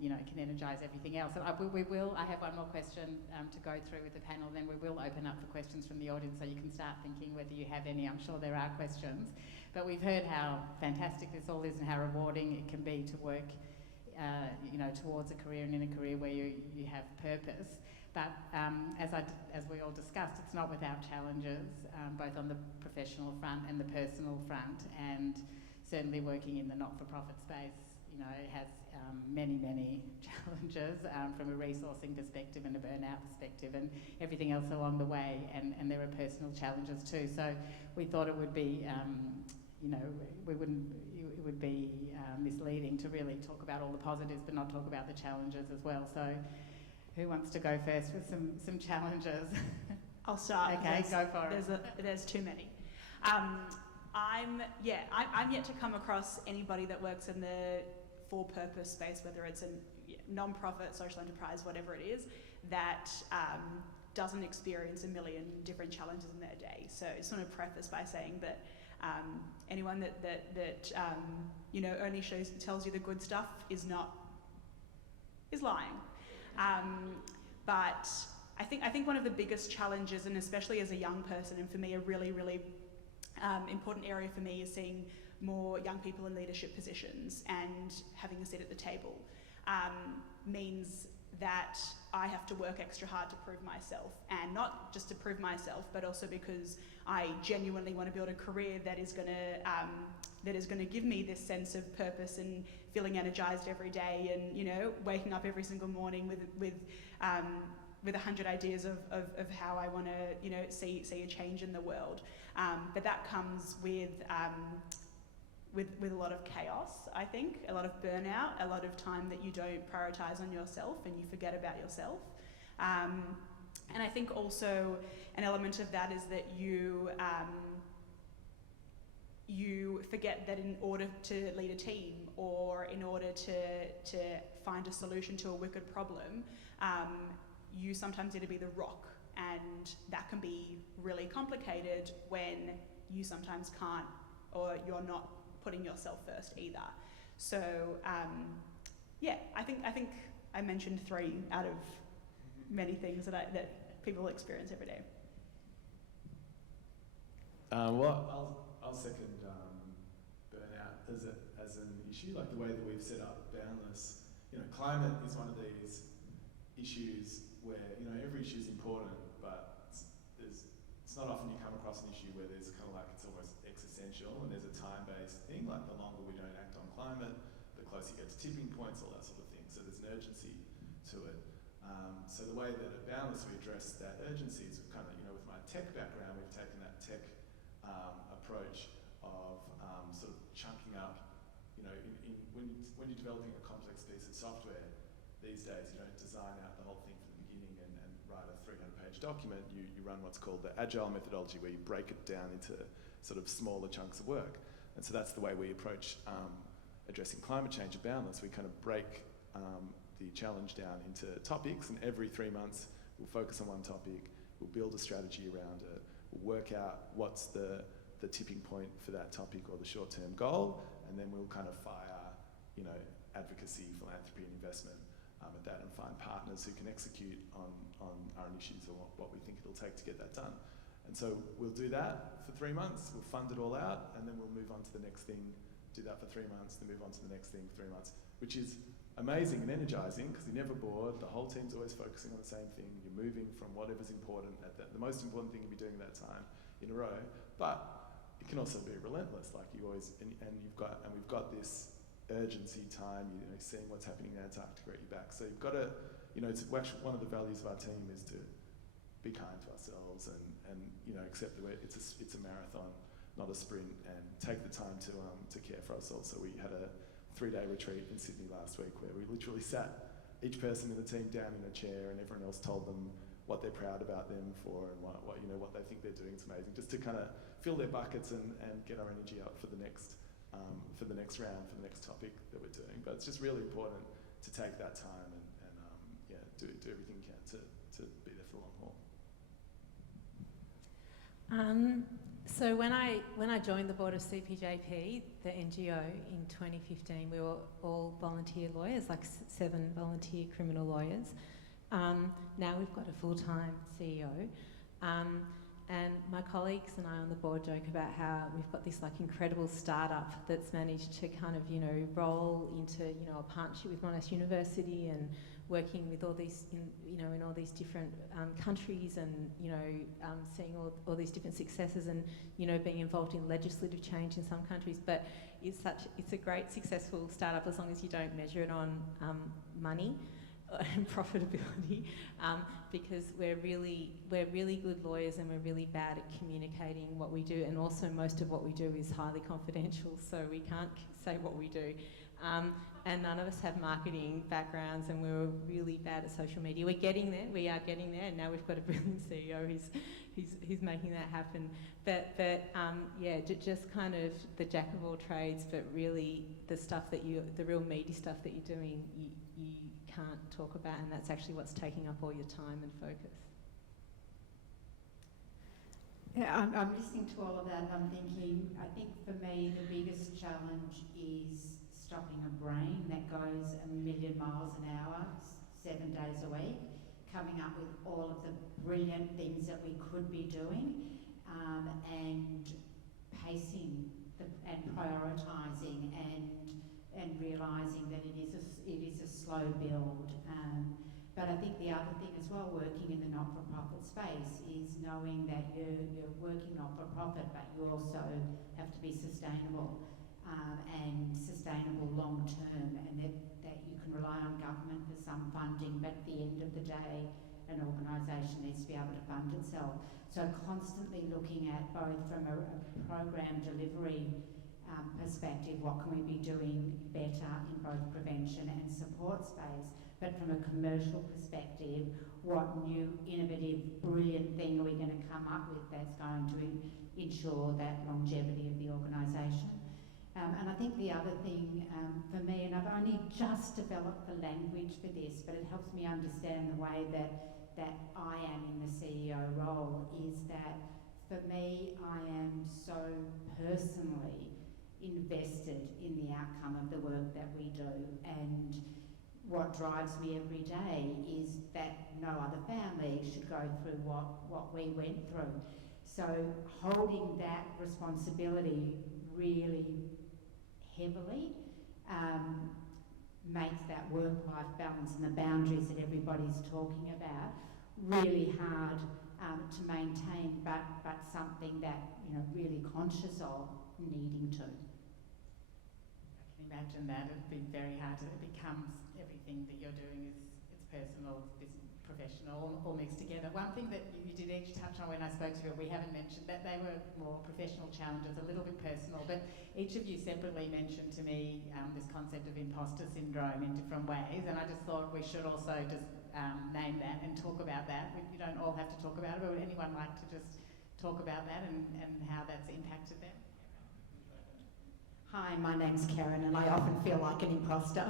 you know, it can energise everything else. And I have one more question to go through with the panel, then we will open up for questions from the audience, so you can start thinking whether you have any. I'm sure there are questions. But we've heard how fantastic this all is and how rewarding it can be to work, you know, towards a career and in a career where you have purpose. But as we all discussed, it's not without challenges, both on the professional front and the personal front, and certainly working in the not-for-profit space, you know, has many, many challenges from a resourcing perspective and a burnout perspective and everything else along the way, and there are personal challenges too. So we thought it would be, you know, it would be misleading to really talk about all the positives but not talk about the challenges as well. So who wants to go first with some challenges? I'll start. Okay, go for it. There's too many. I'm yet to come across anybody that works in the for-purpose space, whether it's a non-profit, social enterprise, whatever it is, that doesn't experience a million different challenges in their day. So I just want to preface by saying that anyone that you know, only tells you the good stuff is lying. But I think one of the biggest challenges, and especially as a young person, and for me a really, really important area for me, is seeing more young people in leadership positions and having a seat at the table, means that I have to work extra hard to prove myself, and not just to prove myself, but also because I genuinely want to build a career that is going to give me this sense of purpose and feeling energized every day, and, you know, waking up every single morning with 100 ideas of how I want to, you know, see a change in the world. But that comes with a lot of chaos, I think, a lot of burnout, a lot of time that you don't prioritize on yourself and you forget about yourself. And I think also an element of that is that you forget that in order to lead a team, or in order to find a solution to a wicked problem, you sometimes need to be the rock, and that can be really complicated when you sometimes can't, or you're not putting yourself first either. So yeah, I think I mentioned 3 out of many things that people experience every day. Well, I'll second burnout as an issue, like the way that we've set up Boundless. You know, climate is one of these issues where, you know, every issue is important, but it's not often you come across an issue where there's kind of like, it's almost existential, and there's a time-based thing, like the longer we don't act on climate, the closer you get to tipping points, all that sort of thing. So there's an urgency to it. So the way that at Boundless we address that urgency is kind of, you know, with my tech background, we've taken that tech approach of sort of chunking up, you know, when you're developing a complex piece of software, these days you don't design out the whole thing from the beginning and write a 300-page document. You run what's called the agile methodology, where you break it down into sort of smaller chunks of work. And so that's the way we approach addressing climate change at Boundless. We kind of break the challenge down into topics, and every 3 months we'll focus on one topic, we'll build a strategy around it, we'll work out what's the tipping point for that topic or the short-term goal, and then we'll kind of fire, you know, advocacy, philanthropy and investment at that, and find partners who can execute on our initiatives or what we think it'll take to get that done. And so we'll do that for 3 months, we'll fund it all out, and then we'll move on to the next thing, do that for 3 months, then move on to the next thing for 3 months, which is amazing and energizing because you're never bored, the whole team's always focusing on the same thing, you're moving from whatever's important at the most important thing you'll be doing at that time in a row, but it can also be relentless, like you always, and we've got this urgency time, you know, seeing what's happening in Antarctica at your back, so you've got to, you know, it's actually one of the values of our team is to be kind to ourselves and you know, accept that it's a marathon, not a sprint, and take the time to care for ourselves. So we had a 3-day retreat in Sydney last week where we literally sat each person in the team down in a chair, and everyone else told them what they're proud about them for and what you know, what they think they're doing. It's amazing, just to kind of fill their buckets and get our energy up for the next round, for the next topic that we're doing. But it's just really important to take that time and yeah, do everything you can to be there for the long haul. So when I joined the board of CPJP, the NGO, in 2015, we were all volunteer lawyers, like 7 volunteer criminal lawyers. Now we've got a full-time CEO. And my colleagues and I on the board joke about how we've got this like incredible startup that's managed to kind of, you know, roll into, you know, a partnership with Monash University and working with all these, in all these different countries, and, you know, seeing all these different successes, and, you know, being involved in legislative change in some countries. But it's a great successful startup as long as you don't measure it on money and profitability, because we're really good lawyers and we're really bad at communicating what we do, and also most of what we do is highly confidential, so we can't say what we do. And none of us have marketing backgrounds, and we were really bad at social media. We're getting there, we are getting there, and now we've got a brilliant CEO who's making that happen. But yeah, just kind of the jack of all trades, but really the stuff the real meaty stuff that you're doing, you can't talk about, and that's actually what's taking up all your time and focus. Yeah, I'm listening to all of that, and I'm thinking, I think for me the biggest challenge is stopping a brain that goes 1,000,000 miles an hour, 7 days a week, coming up with all of the brilliant things that we could be doing, and pacing and prioritising and realising that it is a slow build. But I think the other thing as well, working in the not-for-profit space, is knowing that you're working not-for-profit, but you also have to be sustainable, and sustainable long-term, and that you can rely on government for some funding, but at the end of the day, an organisation needs to be able to fund itself. So constantly looking at both from a program delivery perspective, what can we be doing better in both prevention and support space, but from a commercial perspective, what new, innovative, brilliant thing are we going to come up with that's going to ensure that longevity of the organisation. And I think the other thing for me, and I've only just developed the language for this, but it helps me understand the way that I am in the CEO role, is that for me, I am so personally invested in the outcome of the work that we do, and what drives me every day is that no other family should go through what we went through. So holding that responsibility really heavily makes that work-life balance and the boundaries that everybody's talking about really hard to maintain, but something that, you know, really conscious of needing to. I can imagine that it'd be very hard. It becomes everything that you're doing is it's personal, it's professional, all mixed together. One thing that you did each touch on when I spoke to you, we haven't mentioned, that they were more professional challenges, a little bit personal, but each of you separately mentioned to me this concept of imposter syndrome in different ways, and I just thought we should also just name that and talk about that. You don't all have to talk about it, but would anyone like to just talk about that and how that's impacted them? Hi, my name's Karen and I often feel like an imposter.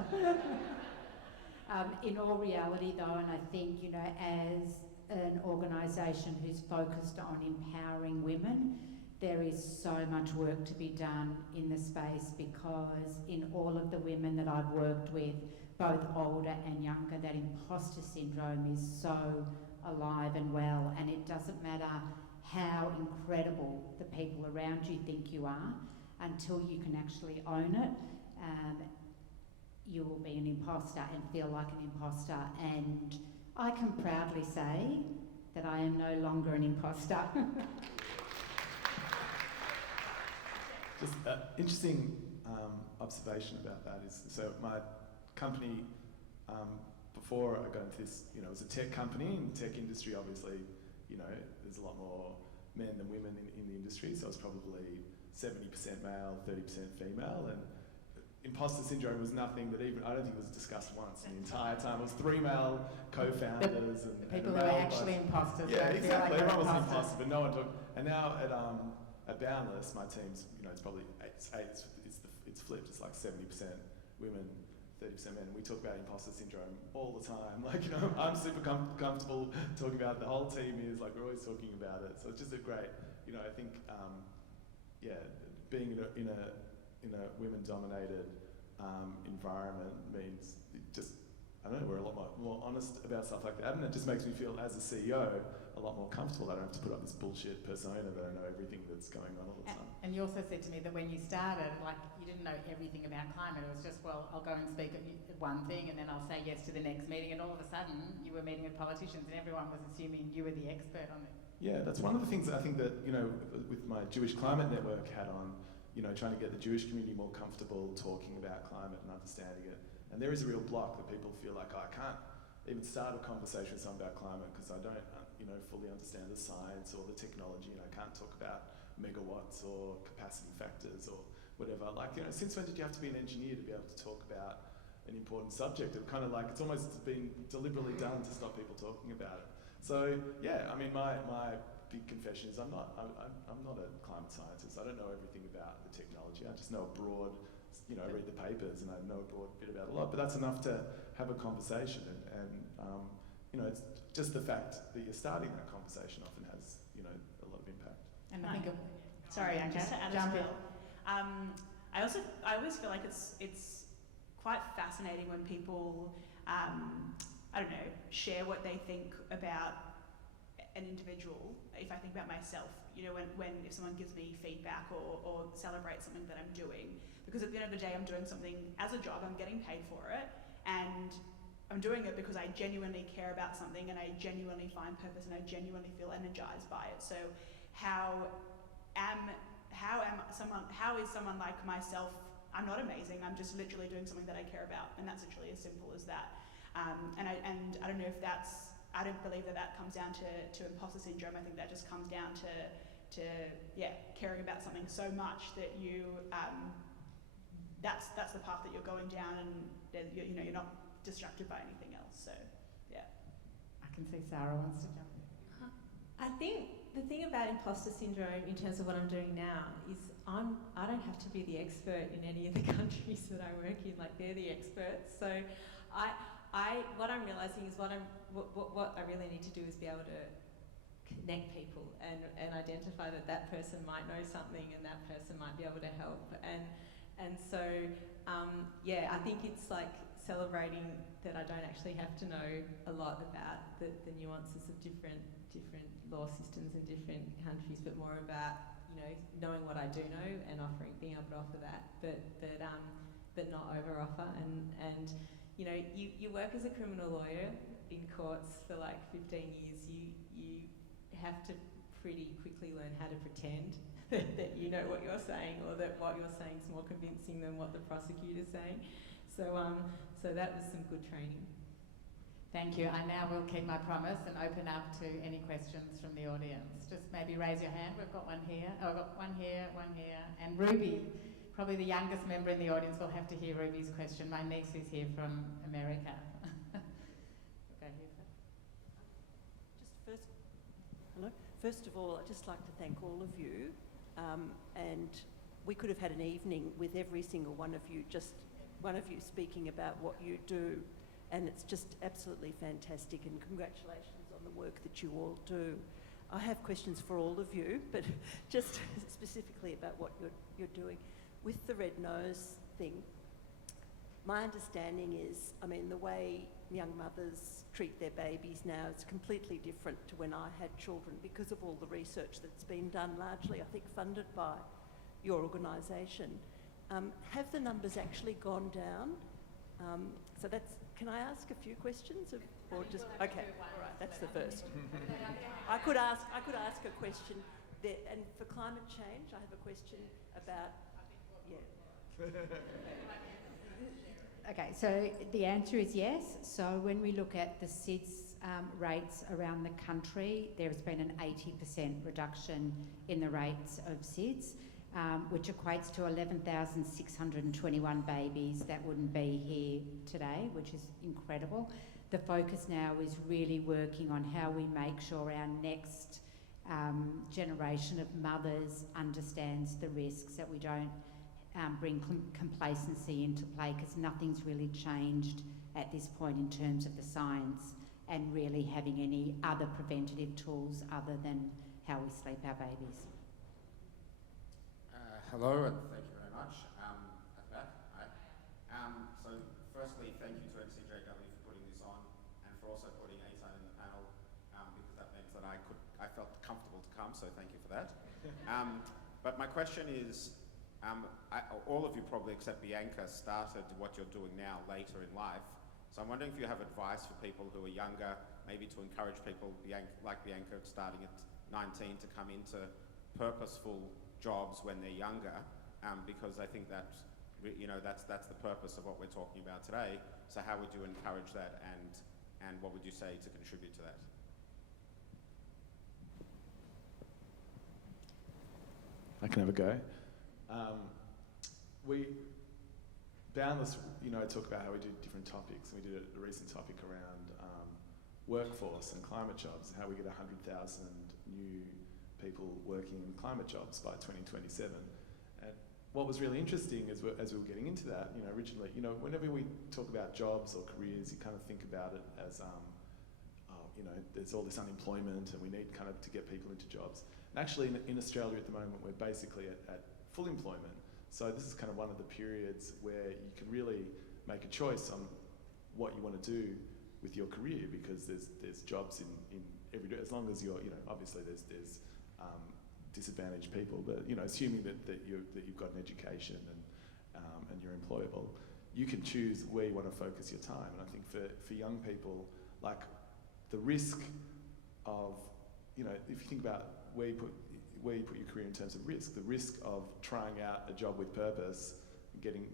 In all reality though, and I think, you know, as an organisation who's focused on empowering women, there is so much work to be done in the space, because in all of the women that I've worked with, both older and younger, that imposter syndrome is so alive and well, and it doesn't matter how incredible the people around you think you are, until you can actually own it, you will be an imposter and feel like an imposter. And I can proudly say that I am no longer an imposter. Just an interesting observation about that is, so my company, before I got into this, you know, it was a tech company. In the tech industry, obviously, you know, there's a lot more men than women in the industry, so it's probably 70% male, 30% female, and imposter syndrome was nothing that even, I don't think it was discussed once in the entire time. It was 3 male co-founders and people who are actually imposters. Yeah, exactly. Like everyone was an imposter, but no one took. And now at Boundless, my team's, you know, it's probably it's flipped. It's like 70% women, 30% men. And we talk about imposter syndrome all the time. Like, you know, I'm super comfortable talking about it. The whole team is, like, we're always talking about it. So it's just a great, you know, I think, being in a women-dominated environment means just, I don't know, we're a lot more honest about stuff like that, and it just makes me feel, as a CEO, a lot more comfortable. I don't have to put up this bullshit persona that I know everything that's going on all the time. And you also said to me that when you started, like, you didn't know everything about climate. It was just, well, I'll go and speak at one thing and then I'll say yes to the next meeting, and all of a sudden you were meeting with politicians and everyone was assuming you were the expert on it. Yeah, that's one of the things that I think that, you know, with my Jewish Climate Network hat on, you know, trying to get the Jewish community more comfortable talking about climate and understanding it. And there is a real block that people feel like, oh, I can't even start a conversation with someone about climate because I don't, you know, fully understand the science or the technology, and I can't talk about megawatts or capacity factors or whatever. Like, you know, since when did you have to be an engineer to be able to talk about an important subject? It kind of like, it's almost been deliberately done to stop people talking about it. So yeah, I mean, my big confession is I'm not a climate scientist. I don't know everything about the technology. I just know a broad, you know, I read the papers and I know a broad bit about a lot. But that's enough to have a conversation, and you know, it's just the fact that you're starting that conversation often has, you know, a lot of impact. And I think sorry, just to add as well. I always feel like it's quite fascinating when people I don't know, share what they think about an individual. If I think about myself, you know, if someone gives me feedback or celebrates something that I'm doing, because at the end of the day I'm doing something as a job, I'm getting paid for it, and I'm doing it because I genuinely care about something and I genuinely find purpose and I genuinely feel energized by it. So how is someone like myself, I'm not amazing, I'm just literally doing something that I care about, and that's literally as simple as that. And I don't know if that's, I don't believe that comes down to imposter syndrome. I think that just comes down to caring about something so much that you, that's the path that you're going down, and you know, you're not distracted by anything else. So yeah. I can see Sarah wants to jump in. I think the thing about imposter syndrome in terms of what I'm doing now is I don't have to be the expert in any of the countries that I work in. Like, they're the experts. So what I'm realising is what I really need to do is be able to connect people and identify that person might know something and that person might be able to help. And so I think it's like celebrating that I don't actually have to know a lot about the nuances of different law systems in different countries, but more about, you know, knowing what I do know and being able to offer that, but not over offer. And you know, you work as a criminal lawyer in courts for like 15 years. You have to pretty quickly learn how to pretend that you know what you're saying, or that what you're saying is more convincing than what the prosecutor's saying. So that was some good training. Thank you. I now will keep my promise and open up to any questions from the audience. Just maybe raise your hand. We've got one here. Oh, I've got one here, and Ruby, probably the youngest member in the audience, will have to hear Ruby's question. My niece is here from America. Go here. First of all, I'd just like to thank all of you, and we could have had an evening with every single one of you, just one of you speaking about what you do, and it's just absolutely fantastic, and congratulations on the work that you all do. I have questions for all of you, but just specifically about what you're doing. With the red nose thing, my understanding is, I mean, the way young mothers treat their babies now is completely different to when I had children because of all the research that's been done, largely, I think, funded by your organisation. Have the numbers actually gone down? So that's, can I ask a few questions? Or just, okay, all right, that's the first. I could ask a question there, and for climate change, I have a question about, yeah. Okay, so the answer is yes. So when we look at the SIDS rates around the country, there has been an 80% reduction in the rates of SIDS, which equates to 11,621 babies that wouldn't be here today, which is incredible. The focus now is really working on how we make sure our next generation of mothers understands the risks, that we don't bring complacency into play, because nothing's really changed at this point in terms of the science and really having any other preventative tools other than how we sleep our babies. Hello, and thank you very much. At the back, hi. So firstly, thank you to NCJW for putting this on, and for also putting Eitan in the panel, because that meant that I felt comfortable to come, so thank you for that. But my question is, all of you probably except Bianca started what you're doing now later in life. So I'm wondering if you have advice for people who are younger, maybe to encourage people like Bianca starting at 19 to come into purposeful jobs when they're younger, because I think that, you know, that's the purpose of what we're talking about today. So how would you encourage that, and what would you say to contribute to that? I can have a go. Boundless, you know, talk about how we do different topics. We did a recent topic around workforce and climate jobs, how we get 100,000 new people working in climate jobs by 2027. And what was really interesting is, as we were getting into that, you know, originally, you know, whenever we talk about jobs or careers, you kind of think about it as, you know, there's all this unemployment and we need kind of to get people into jobs. And actually in Australia at the moment, we're basically at full employment. So this is kind of one of the periods where you can really make a choice on what you want to do with your career, because there's jobs in every, as long as you're, you know, obviously there's disadvantaged people, but, you know, assuming that you've got an education and you're employable, you can choose where you want to focus your time. And I think for young people, like, the risk of, you know, if you think about where you put your career in terms of risk, the risk of trying out a job with purpose,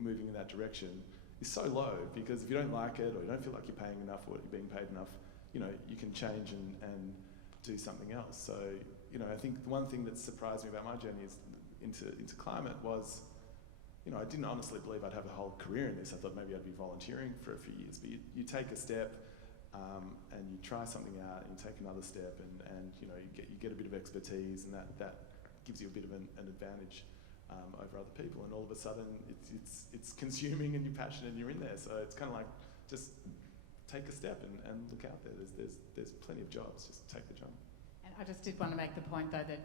moving in that direction, is so low, because if you don't like it, or you don't feel like you're paying enough, or you're being paid enough, you know, you can change and do something else. So, you know, I think the one thing that surprised me about my journey is into climate was, you know, I didn't honestly believe I'd have a whole career in this. I thought maybe I'd be volunteering for a few years, but you take a step, and you try something out, and you take another step, and you know, you get a bit of expertise, and that gives you a bit of an advantage over other people, and all of a sudden it's consuming, and you're passionate, and you're in there. So it's kind of like, just take a step and look out there. There's plenty of jobs. Just take the jump. And I just did want to make the point, though, that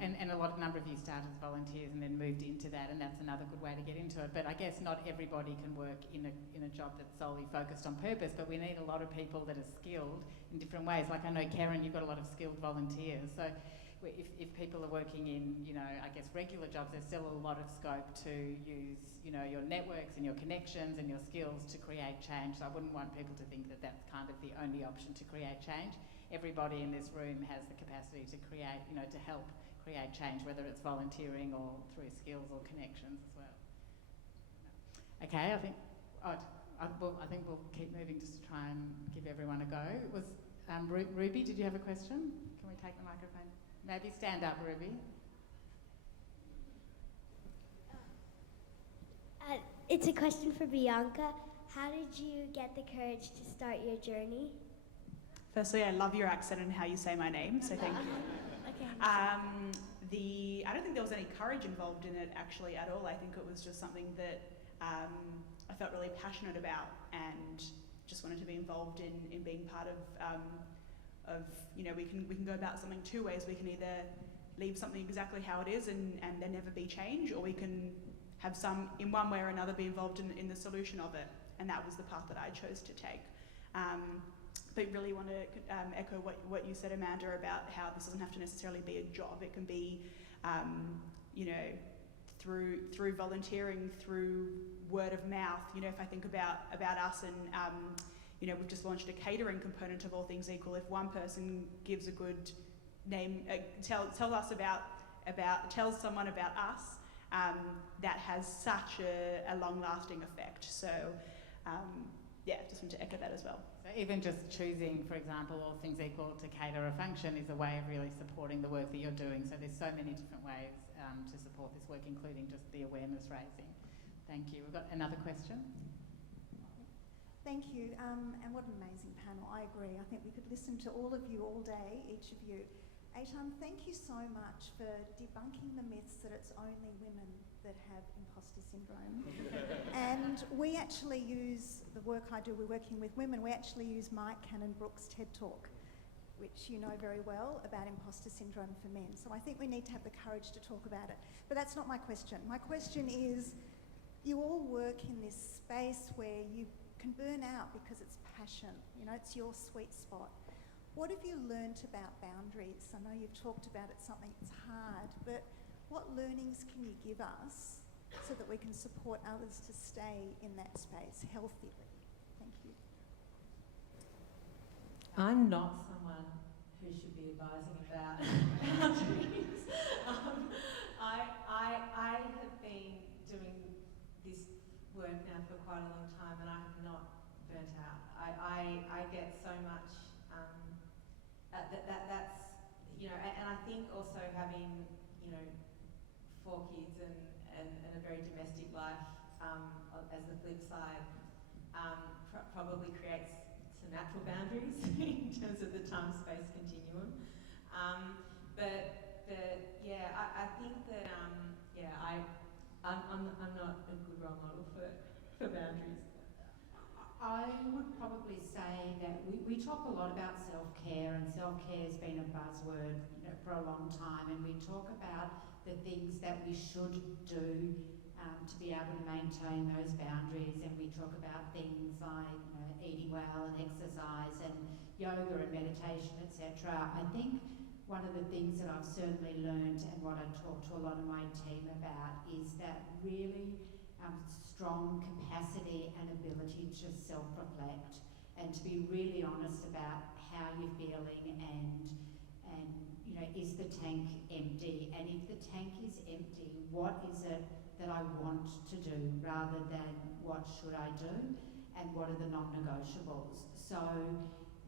and a number of you started as volunteers and then moved into that, and that's another good way to get into it. But I guess not everybody can work in a job that's solely focused on purpose, but we need a lot of people that are skilled in different ways. Like, I know, Karen, you've got a lot of skilled volunteers. So if people are working in, you know, I guess regular jobs, there's still a lot of scope to use, you know, your networks and your connections and your skills to create change. So I wouldn't want people to think that that's kind of the only option to create change. Everybody in this room has the capacity to create, you know, to help create change, whether it's volunteering or through skills or connections as well. Okay, I think, I think we'll keep moving just to try and give everyone a go. It was Ruby, did you have a question? Can we take the microphone? Maybe stand up, Ruby. It's a question for Bianca. How did you get the courage to start your journey? Firstly, I love your accent and how you say my name, so thank you. Okay. I don't think there was any courage involved in it actually at all. I think it was just something that I felt really passionate about and just wanted to be involved in being part of you know, we can go about something two ways. We can either leave something exactly how it is and there never be change, or we can have some, in one way or another, be involved in the solution of it. And that was the path that I chose to take. But really want to echo what you said, Amanda, about how this doesn't have to necessarily be a job. It can be, you know, through volunteering, through word of mouth. You know, if I think about us and, you know, we've just launched a catering component of All Things Equal. If one person gives a good name, tells someone about us, that has such a long-lasting effect. So, yeah, just want to echo that as well. So even just choosing, for example, All Things Equal to cater a function is a way of really supporting the work that you're doing. So there's so many different ways to support this work, including just the awareness raising. Thank you. We've got another question. Thank you, and what an amazing panel. I agree. I think we could listen to all of you all day, each of you. Eitan, thank you so much for debunking the myths that it's only women that have imposter syndrome. And we actually use, the work I do, we're working with women, we actually use Mike Cannon-Brookes' TED Talk, which you know very well, about imposter syndrome for men. So I think we need to have the courage to talk about it. But that's not my question. My question is, you all work in this space where you can burn out because it's passion, you know, it's your sweet spot. What have you learnt about boundaries? I know you've talked about it's something that's hard, but what learnings can you give us so that we can support others to stay in that space healthily? Thank you. I'm not someone who should be advising about boundaries. I have been doing this work now for quite a long time and I have not burnt out. I get so much, that's, you know, and I think also having, you know, 4 kids and a very domestic life as the flip side probably creates some natural boundaries in terms of the time-space continuum. But yeah, I think that yeah, I'm not a good role model for boundaries. I would probably say that we talk a lot about self-care, and self-care has been a buzzword, you know, for a long time, and we talk about the things that we should do to be able to maintain those boundaries, and we talk about things like, you know, eating well and exercise and yoga and meditation, etc. I think one of the things that I've certainly learned and what I talk to a lot of my team about is that really strong capacity and ability to self-reflect and to be really honest about how you're feeling and you know, is the tank empty? And if the tank is empty, what is it that I want to do rather than what should I do and what are the non-negotiables? So,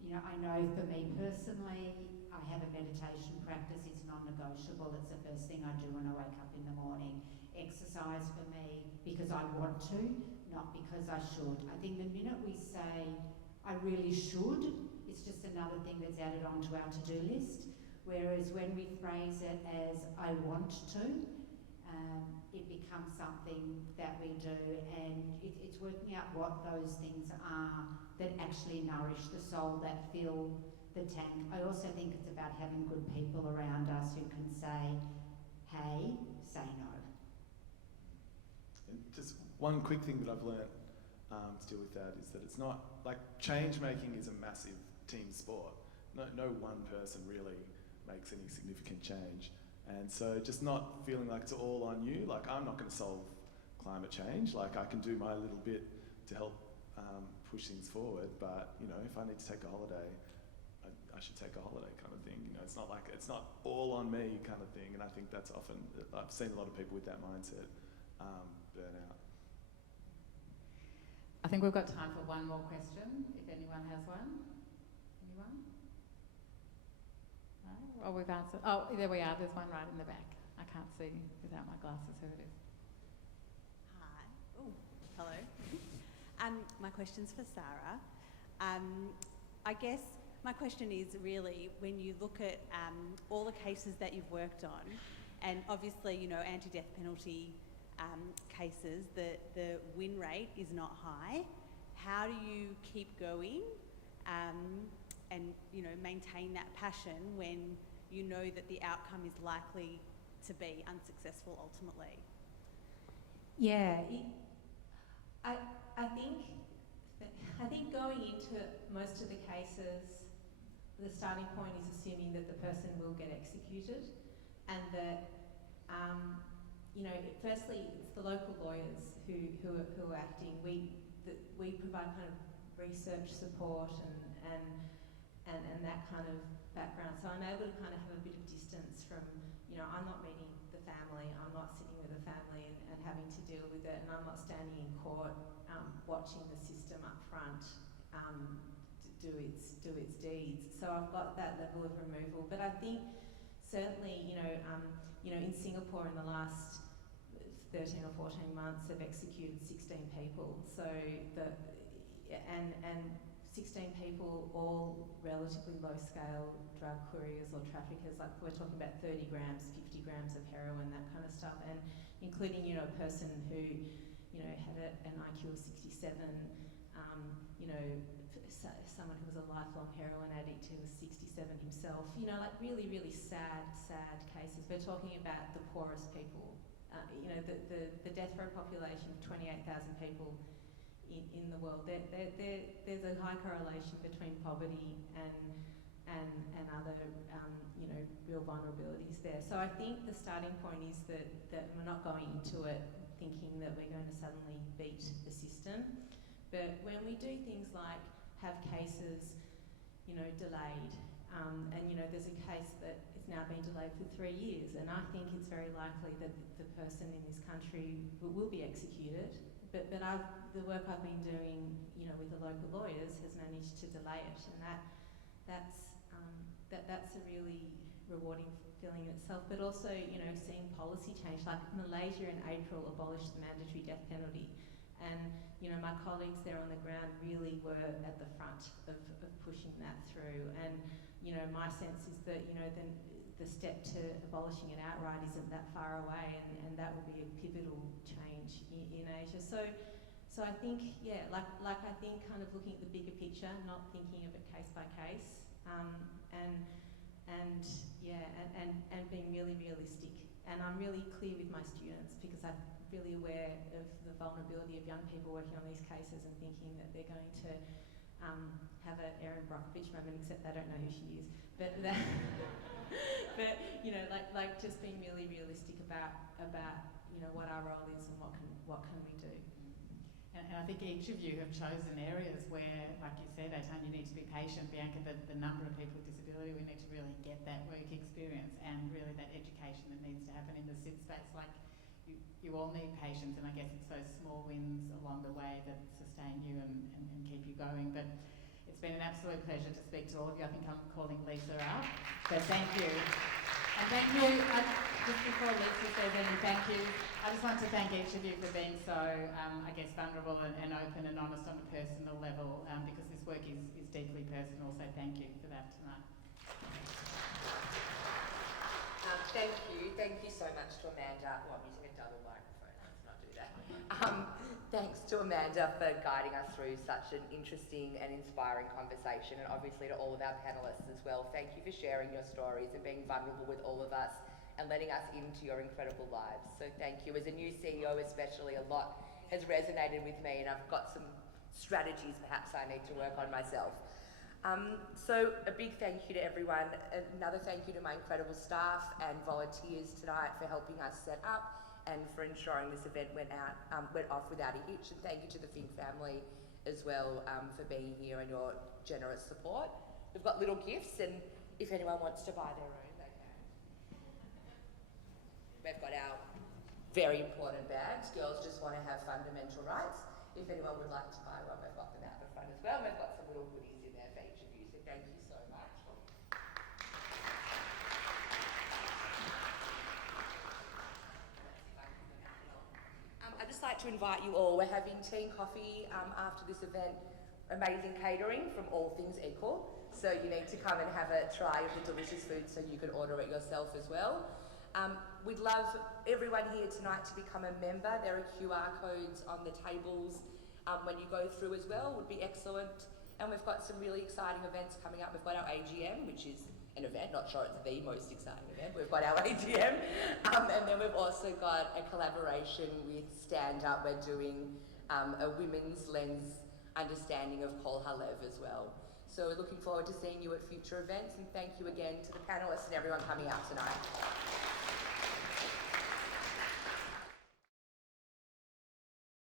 you know, I know for me personally, I have a meditation practice, it's non-negotiable, it's the first thing I do when I wake up in the morning. Exercise for me because I want to, not because I should. I think the minute we say, I really should, it's just another thing that's added onto our to-do list. Whereas when we phrase it as I want to, it becomes something that we do, and it's working out what those things are that actually nourish the soul, that fill the tank. I also think it's about having good people around us who can say, hey, say no. And just one quick thing that I've learnt to deal with that is that it's not, like, change making is a massive team sport. No one person really makes any significant change. And so just not feeling like it's all on you, like I'm not going to solve climate change, like I can do my little bit to help push things forward, but you know, if I need to take a holiday, I should take a holiday kind of thing. You know, it's not like, it's not all on me kind of thing, and I think that's often, I've seen a lot of people with that mindset burn out. I think we've got time for one more question, if anyone has one. Anyone? No? Oh, we've answered. Oh, there we are. There's one right in the back. I can't see without my glasses who it is. Hi. Oh, hello. My question's for Sarah. I guess my question is really, when you look at all the cases that you've worked on, and obviously, you know, anti-death penalty cases, the win rate is not high. How do you keep going and, you know, maintain that passion when you know that the outcome is likely to be unsuccessful ultimately? Yeah, I think going into most of the cases, the starting point is assuming that the person will get executed, and that you know, firstly, it's the local lawyers who are acting. We provide kind of research support and that kind of background. So I'm able to kind of have a bit of distance from, you know, I'm not meeting the family, I'm not sitting with the family and having to deal with it, and I'm not standing in court watching the system up front do its deeds. So I've got that level of removal. But I think certainly, you know, in Singapore in the last 13 or 14 months, they've executed 16 people. So and 16 people, all relatively low-scale drug couriers or traffickers. Like, we're talking about 30 grams, 50 grams of heroin, that kind of stuff, and including, you know, a person who, you know, had an IQ of 67, you know, someone who was a lifelong heroin addict who was 67 himself. You know, like really, really sad cases. We're talking about the poorest people. You know, the death row population of 28,000 people in the world. There's a high correlation between poverty and other, you know, real vulnerabilities there. So I think the starting point is that we're not going into it thinking that we're going to suddenly beat the system. But when we do things like have cases, you know, delayed, and, you know, there's a case that is now been delayed for 3 years, and I think it's very likely that the person in this country will be executed. But the work I've been doing, you know, with the local lawyers has managed to delay it, and that's a really rewarding feeling in itself. But also, you know, seeing policy change, like Malaysia in April abolished the mandatory death penalty, and, you know, my colleagues there on the ground really were at the front of pushing that through. And, you know, my sense is that, you know, the step to abolishing it outright isn't that far away, and that will be a pivotal change in Asia. So I think, yeah, like I think kind of looking at the bigger picture, not thinking of it case by case, and being really realistic. And I'm really clear with my students, because I'm really aware of the vulnerability of young people working on these cases and thinking that they're going to have an Erin Brockovich moment, except they don't know who she is. But you know, like just being really realistic about you know, what our role is and what can we do. And I think each of you have chosen areas where, like you said, Aitan, you need to be patient. Bianca, the number of people with disability, we need to really get that work experience and really that education that needs to happen in the SID space. Like, you all need patience, and I guess it's those small wins along the way that sustain you and keep you going. But it's been an absolute pleasure to speak to all of you. I think I'm calling Lisa up. So thank you. And thank you, just before Lisa says any thank you, I just want to thank each of you for being so, I guess, vulnerable and open and honest on a personal level, because this work is deeply personal, so thank you for that tonight. Thank you so much to Amanda. Well, I'm using a double microphone, let's not do that. Thanks to Amanda for guiding us through such an interesting and inspiring conversation, and obviously to all of our panellists as well. Thank you for sharing your stories and being vulnerable with all of us and letting us into your incredible lives. So thank you. As a new CEO especially, a lot has resonated with me, and I've got some strategies perhaps I need to work on myself. So a big thank you to everyone. Another thank you to my incredible staff and volunteers tonight for helping us set up and for ensuring this event went off without a hitch. And thank you to the Fink family as well for being here and your generous support. We've got little gifts, and if anyone wants to buy their own, they can. We've got our very important bags. Girls just want to have fundamental rights. If anyone would like to buy one, we've got them out the front as well. We've got some little goodies in there for each of you, so thank you so much. I'd just like to invite you all. We're having tea and coffee after this event. Amazing catering from All Things Equal. So you need to come and have a try of the delicious food so you can order it yourself as well. We'd love everyone here tonight to become a member. There are QR codes on the tables when you go through as well, would be excellent. And we've got some really exciting events coming up. We've got our AGM, which is an event, not sure it's the most exciting event. We've got our AGM, and then we've also got a collaboration with Stand Up. We're doing a women's lens understanding of Kol Halev as well. So we're looking forward to seeing you at future events, and thank you again to the panellists and everyone coming out tonight.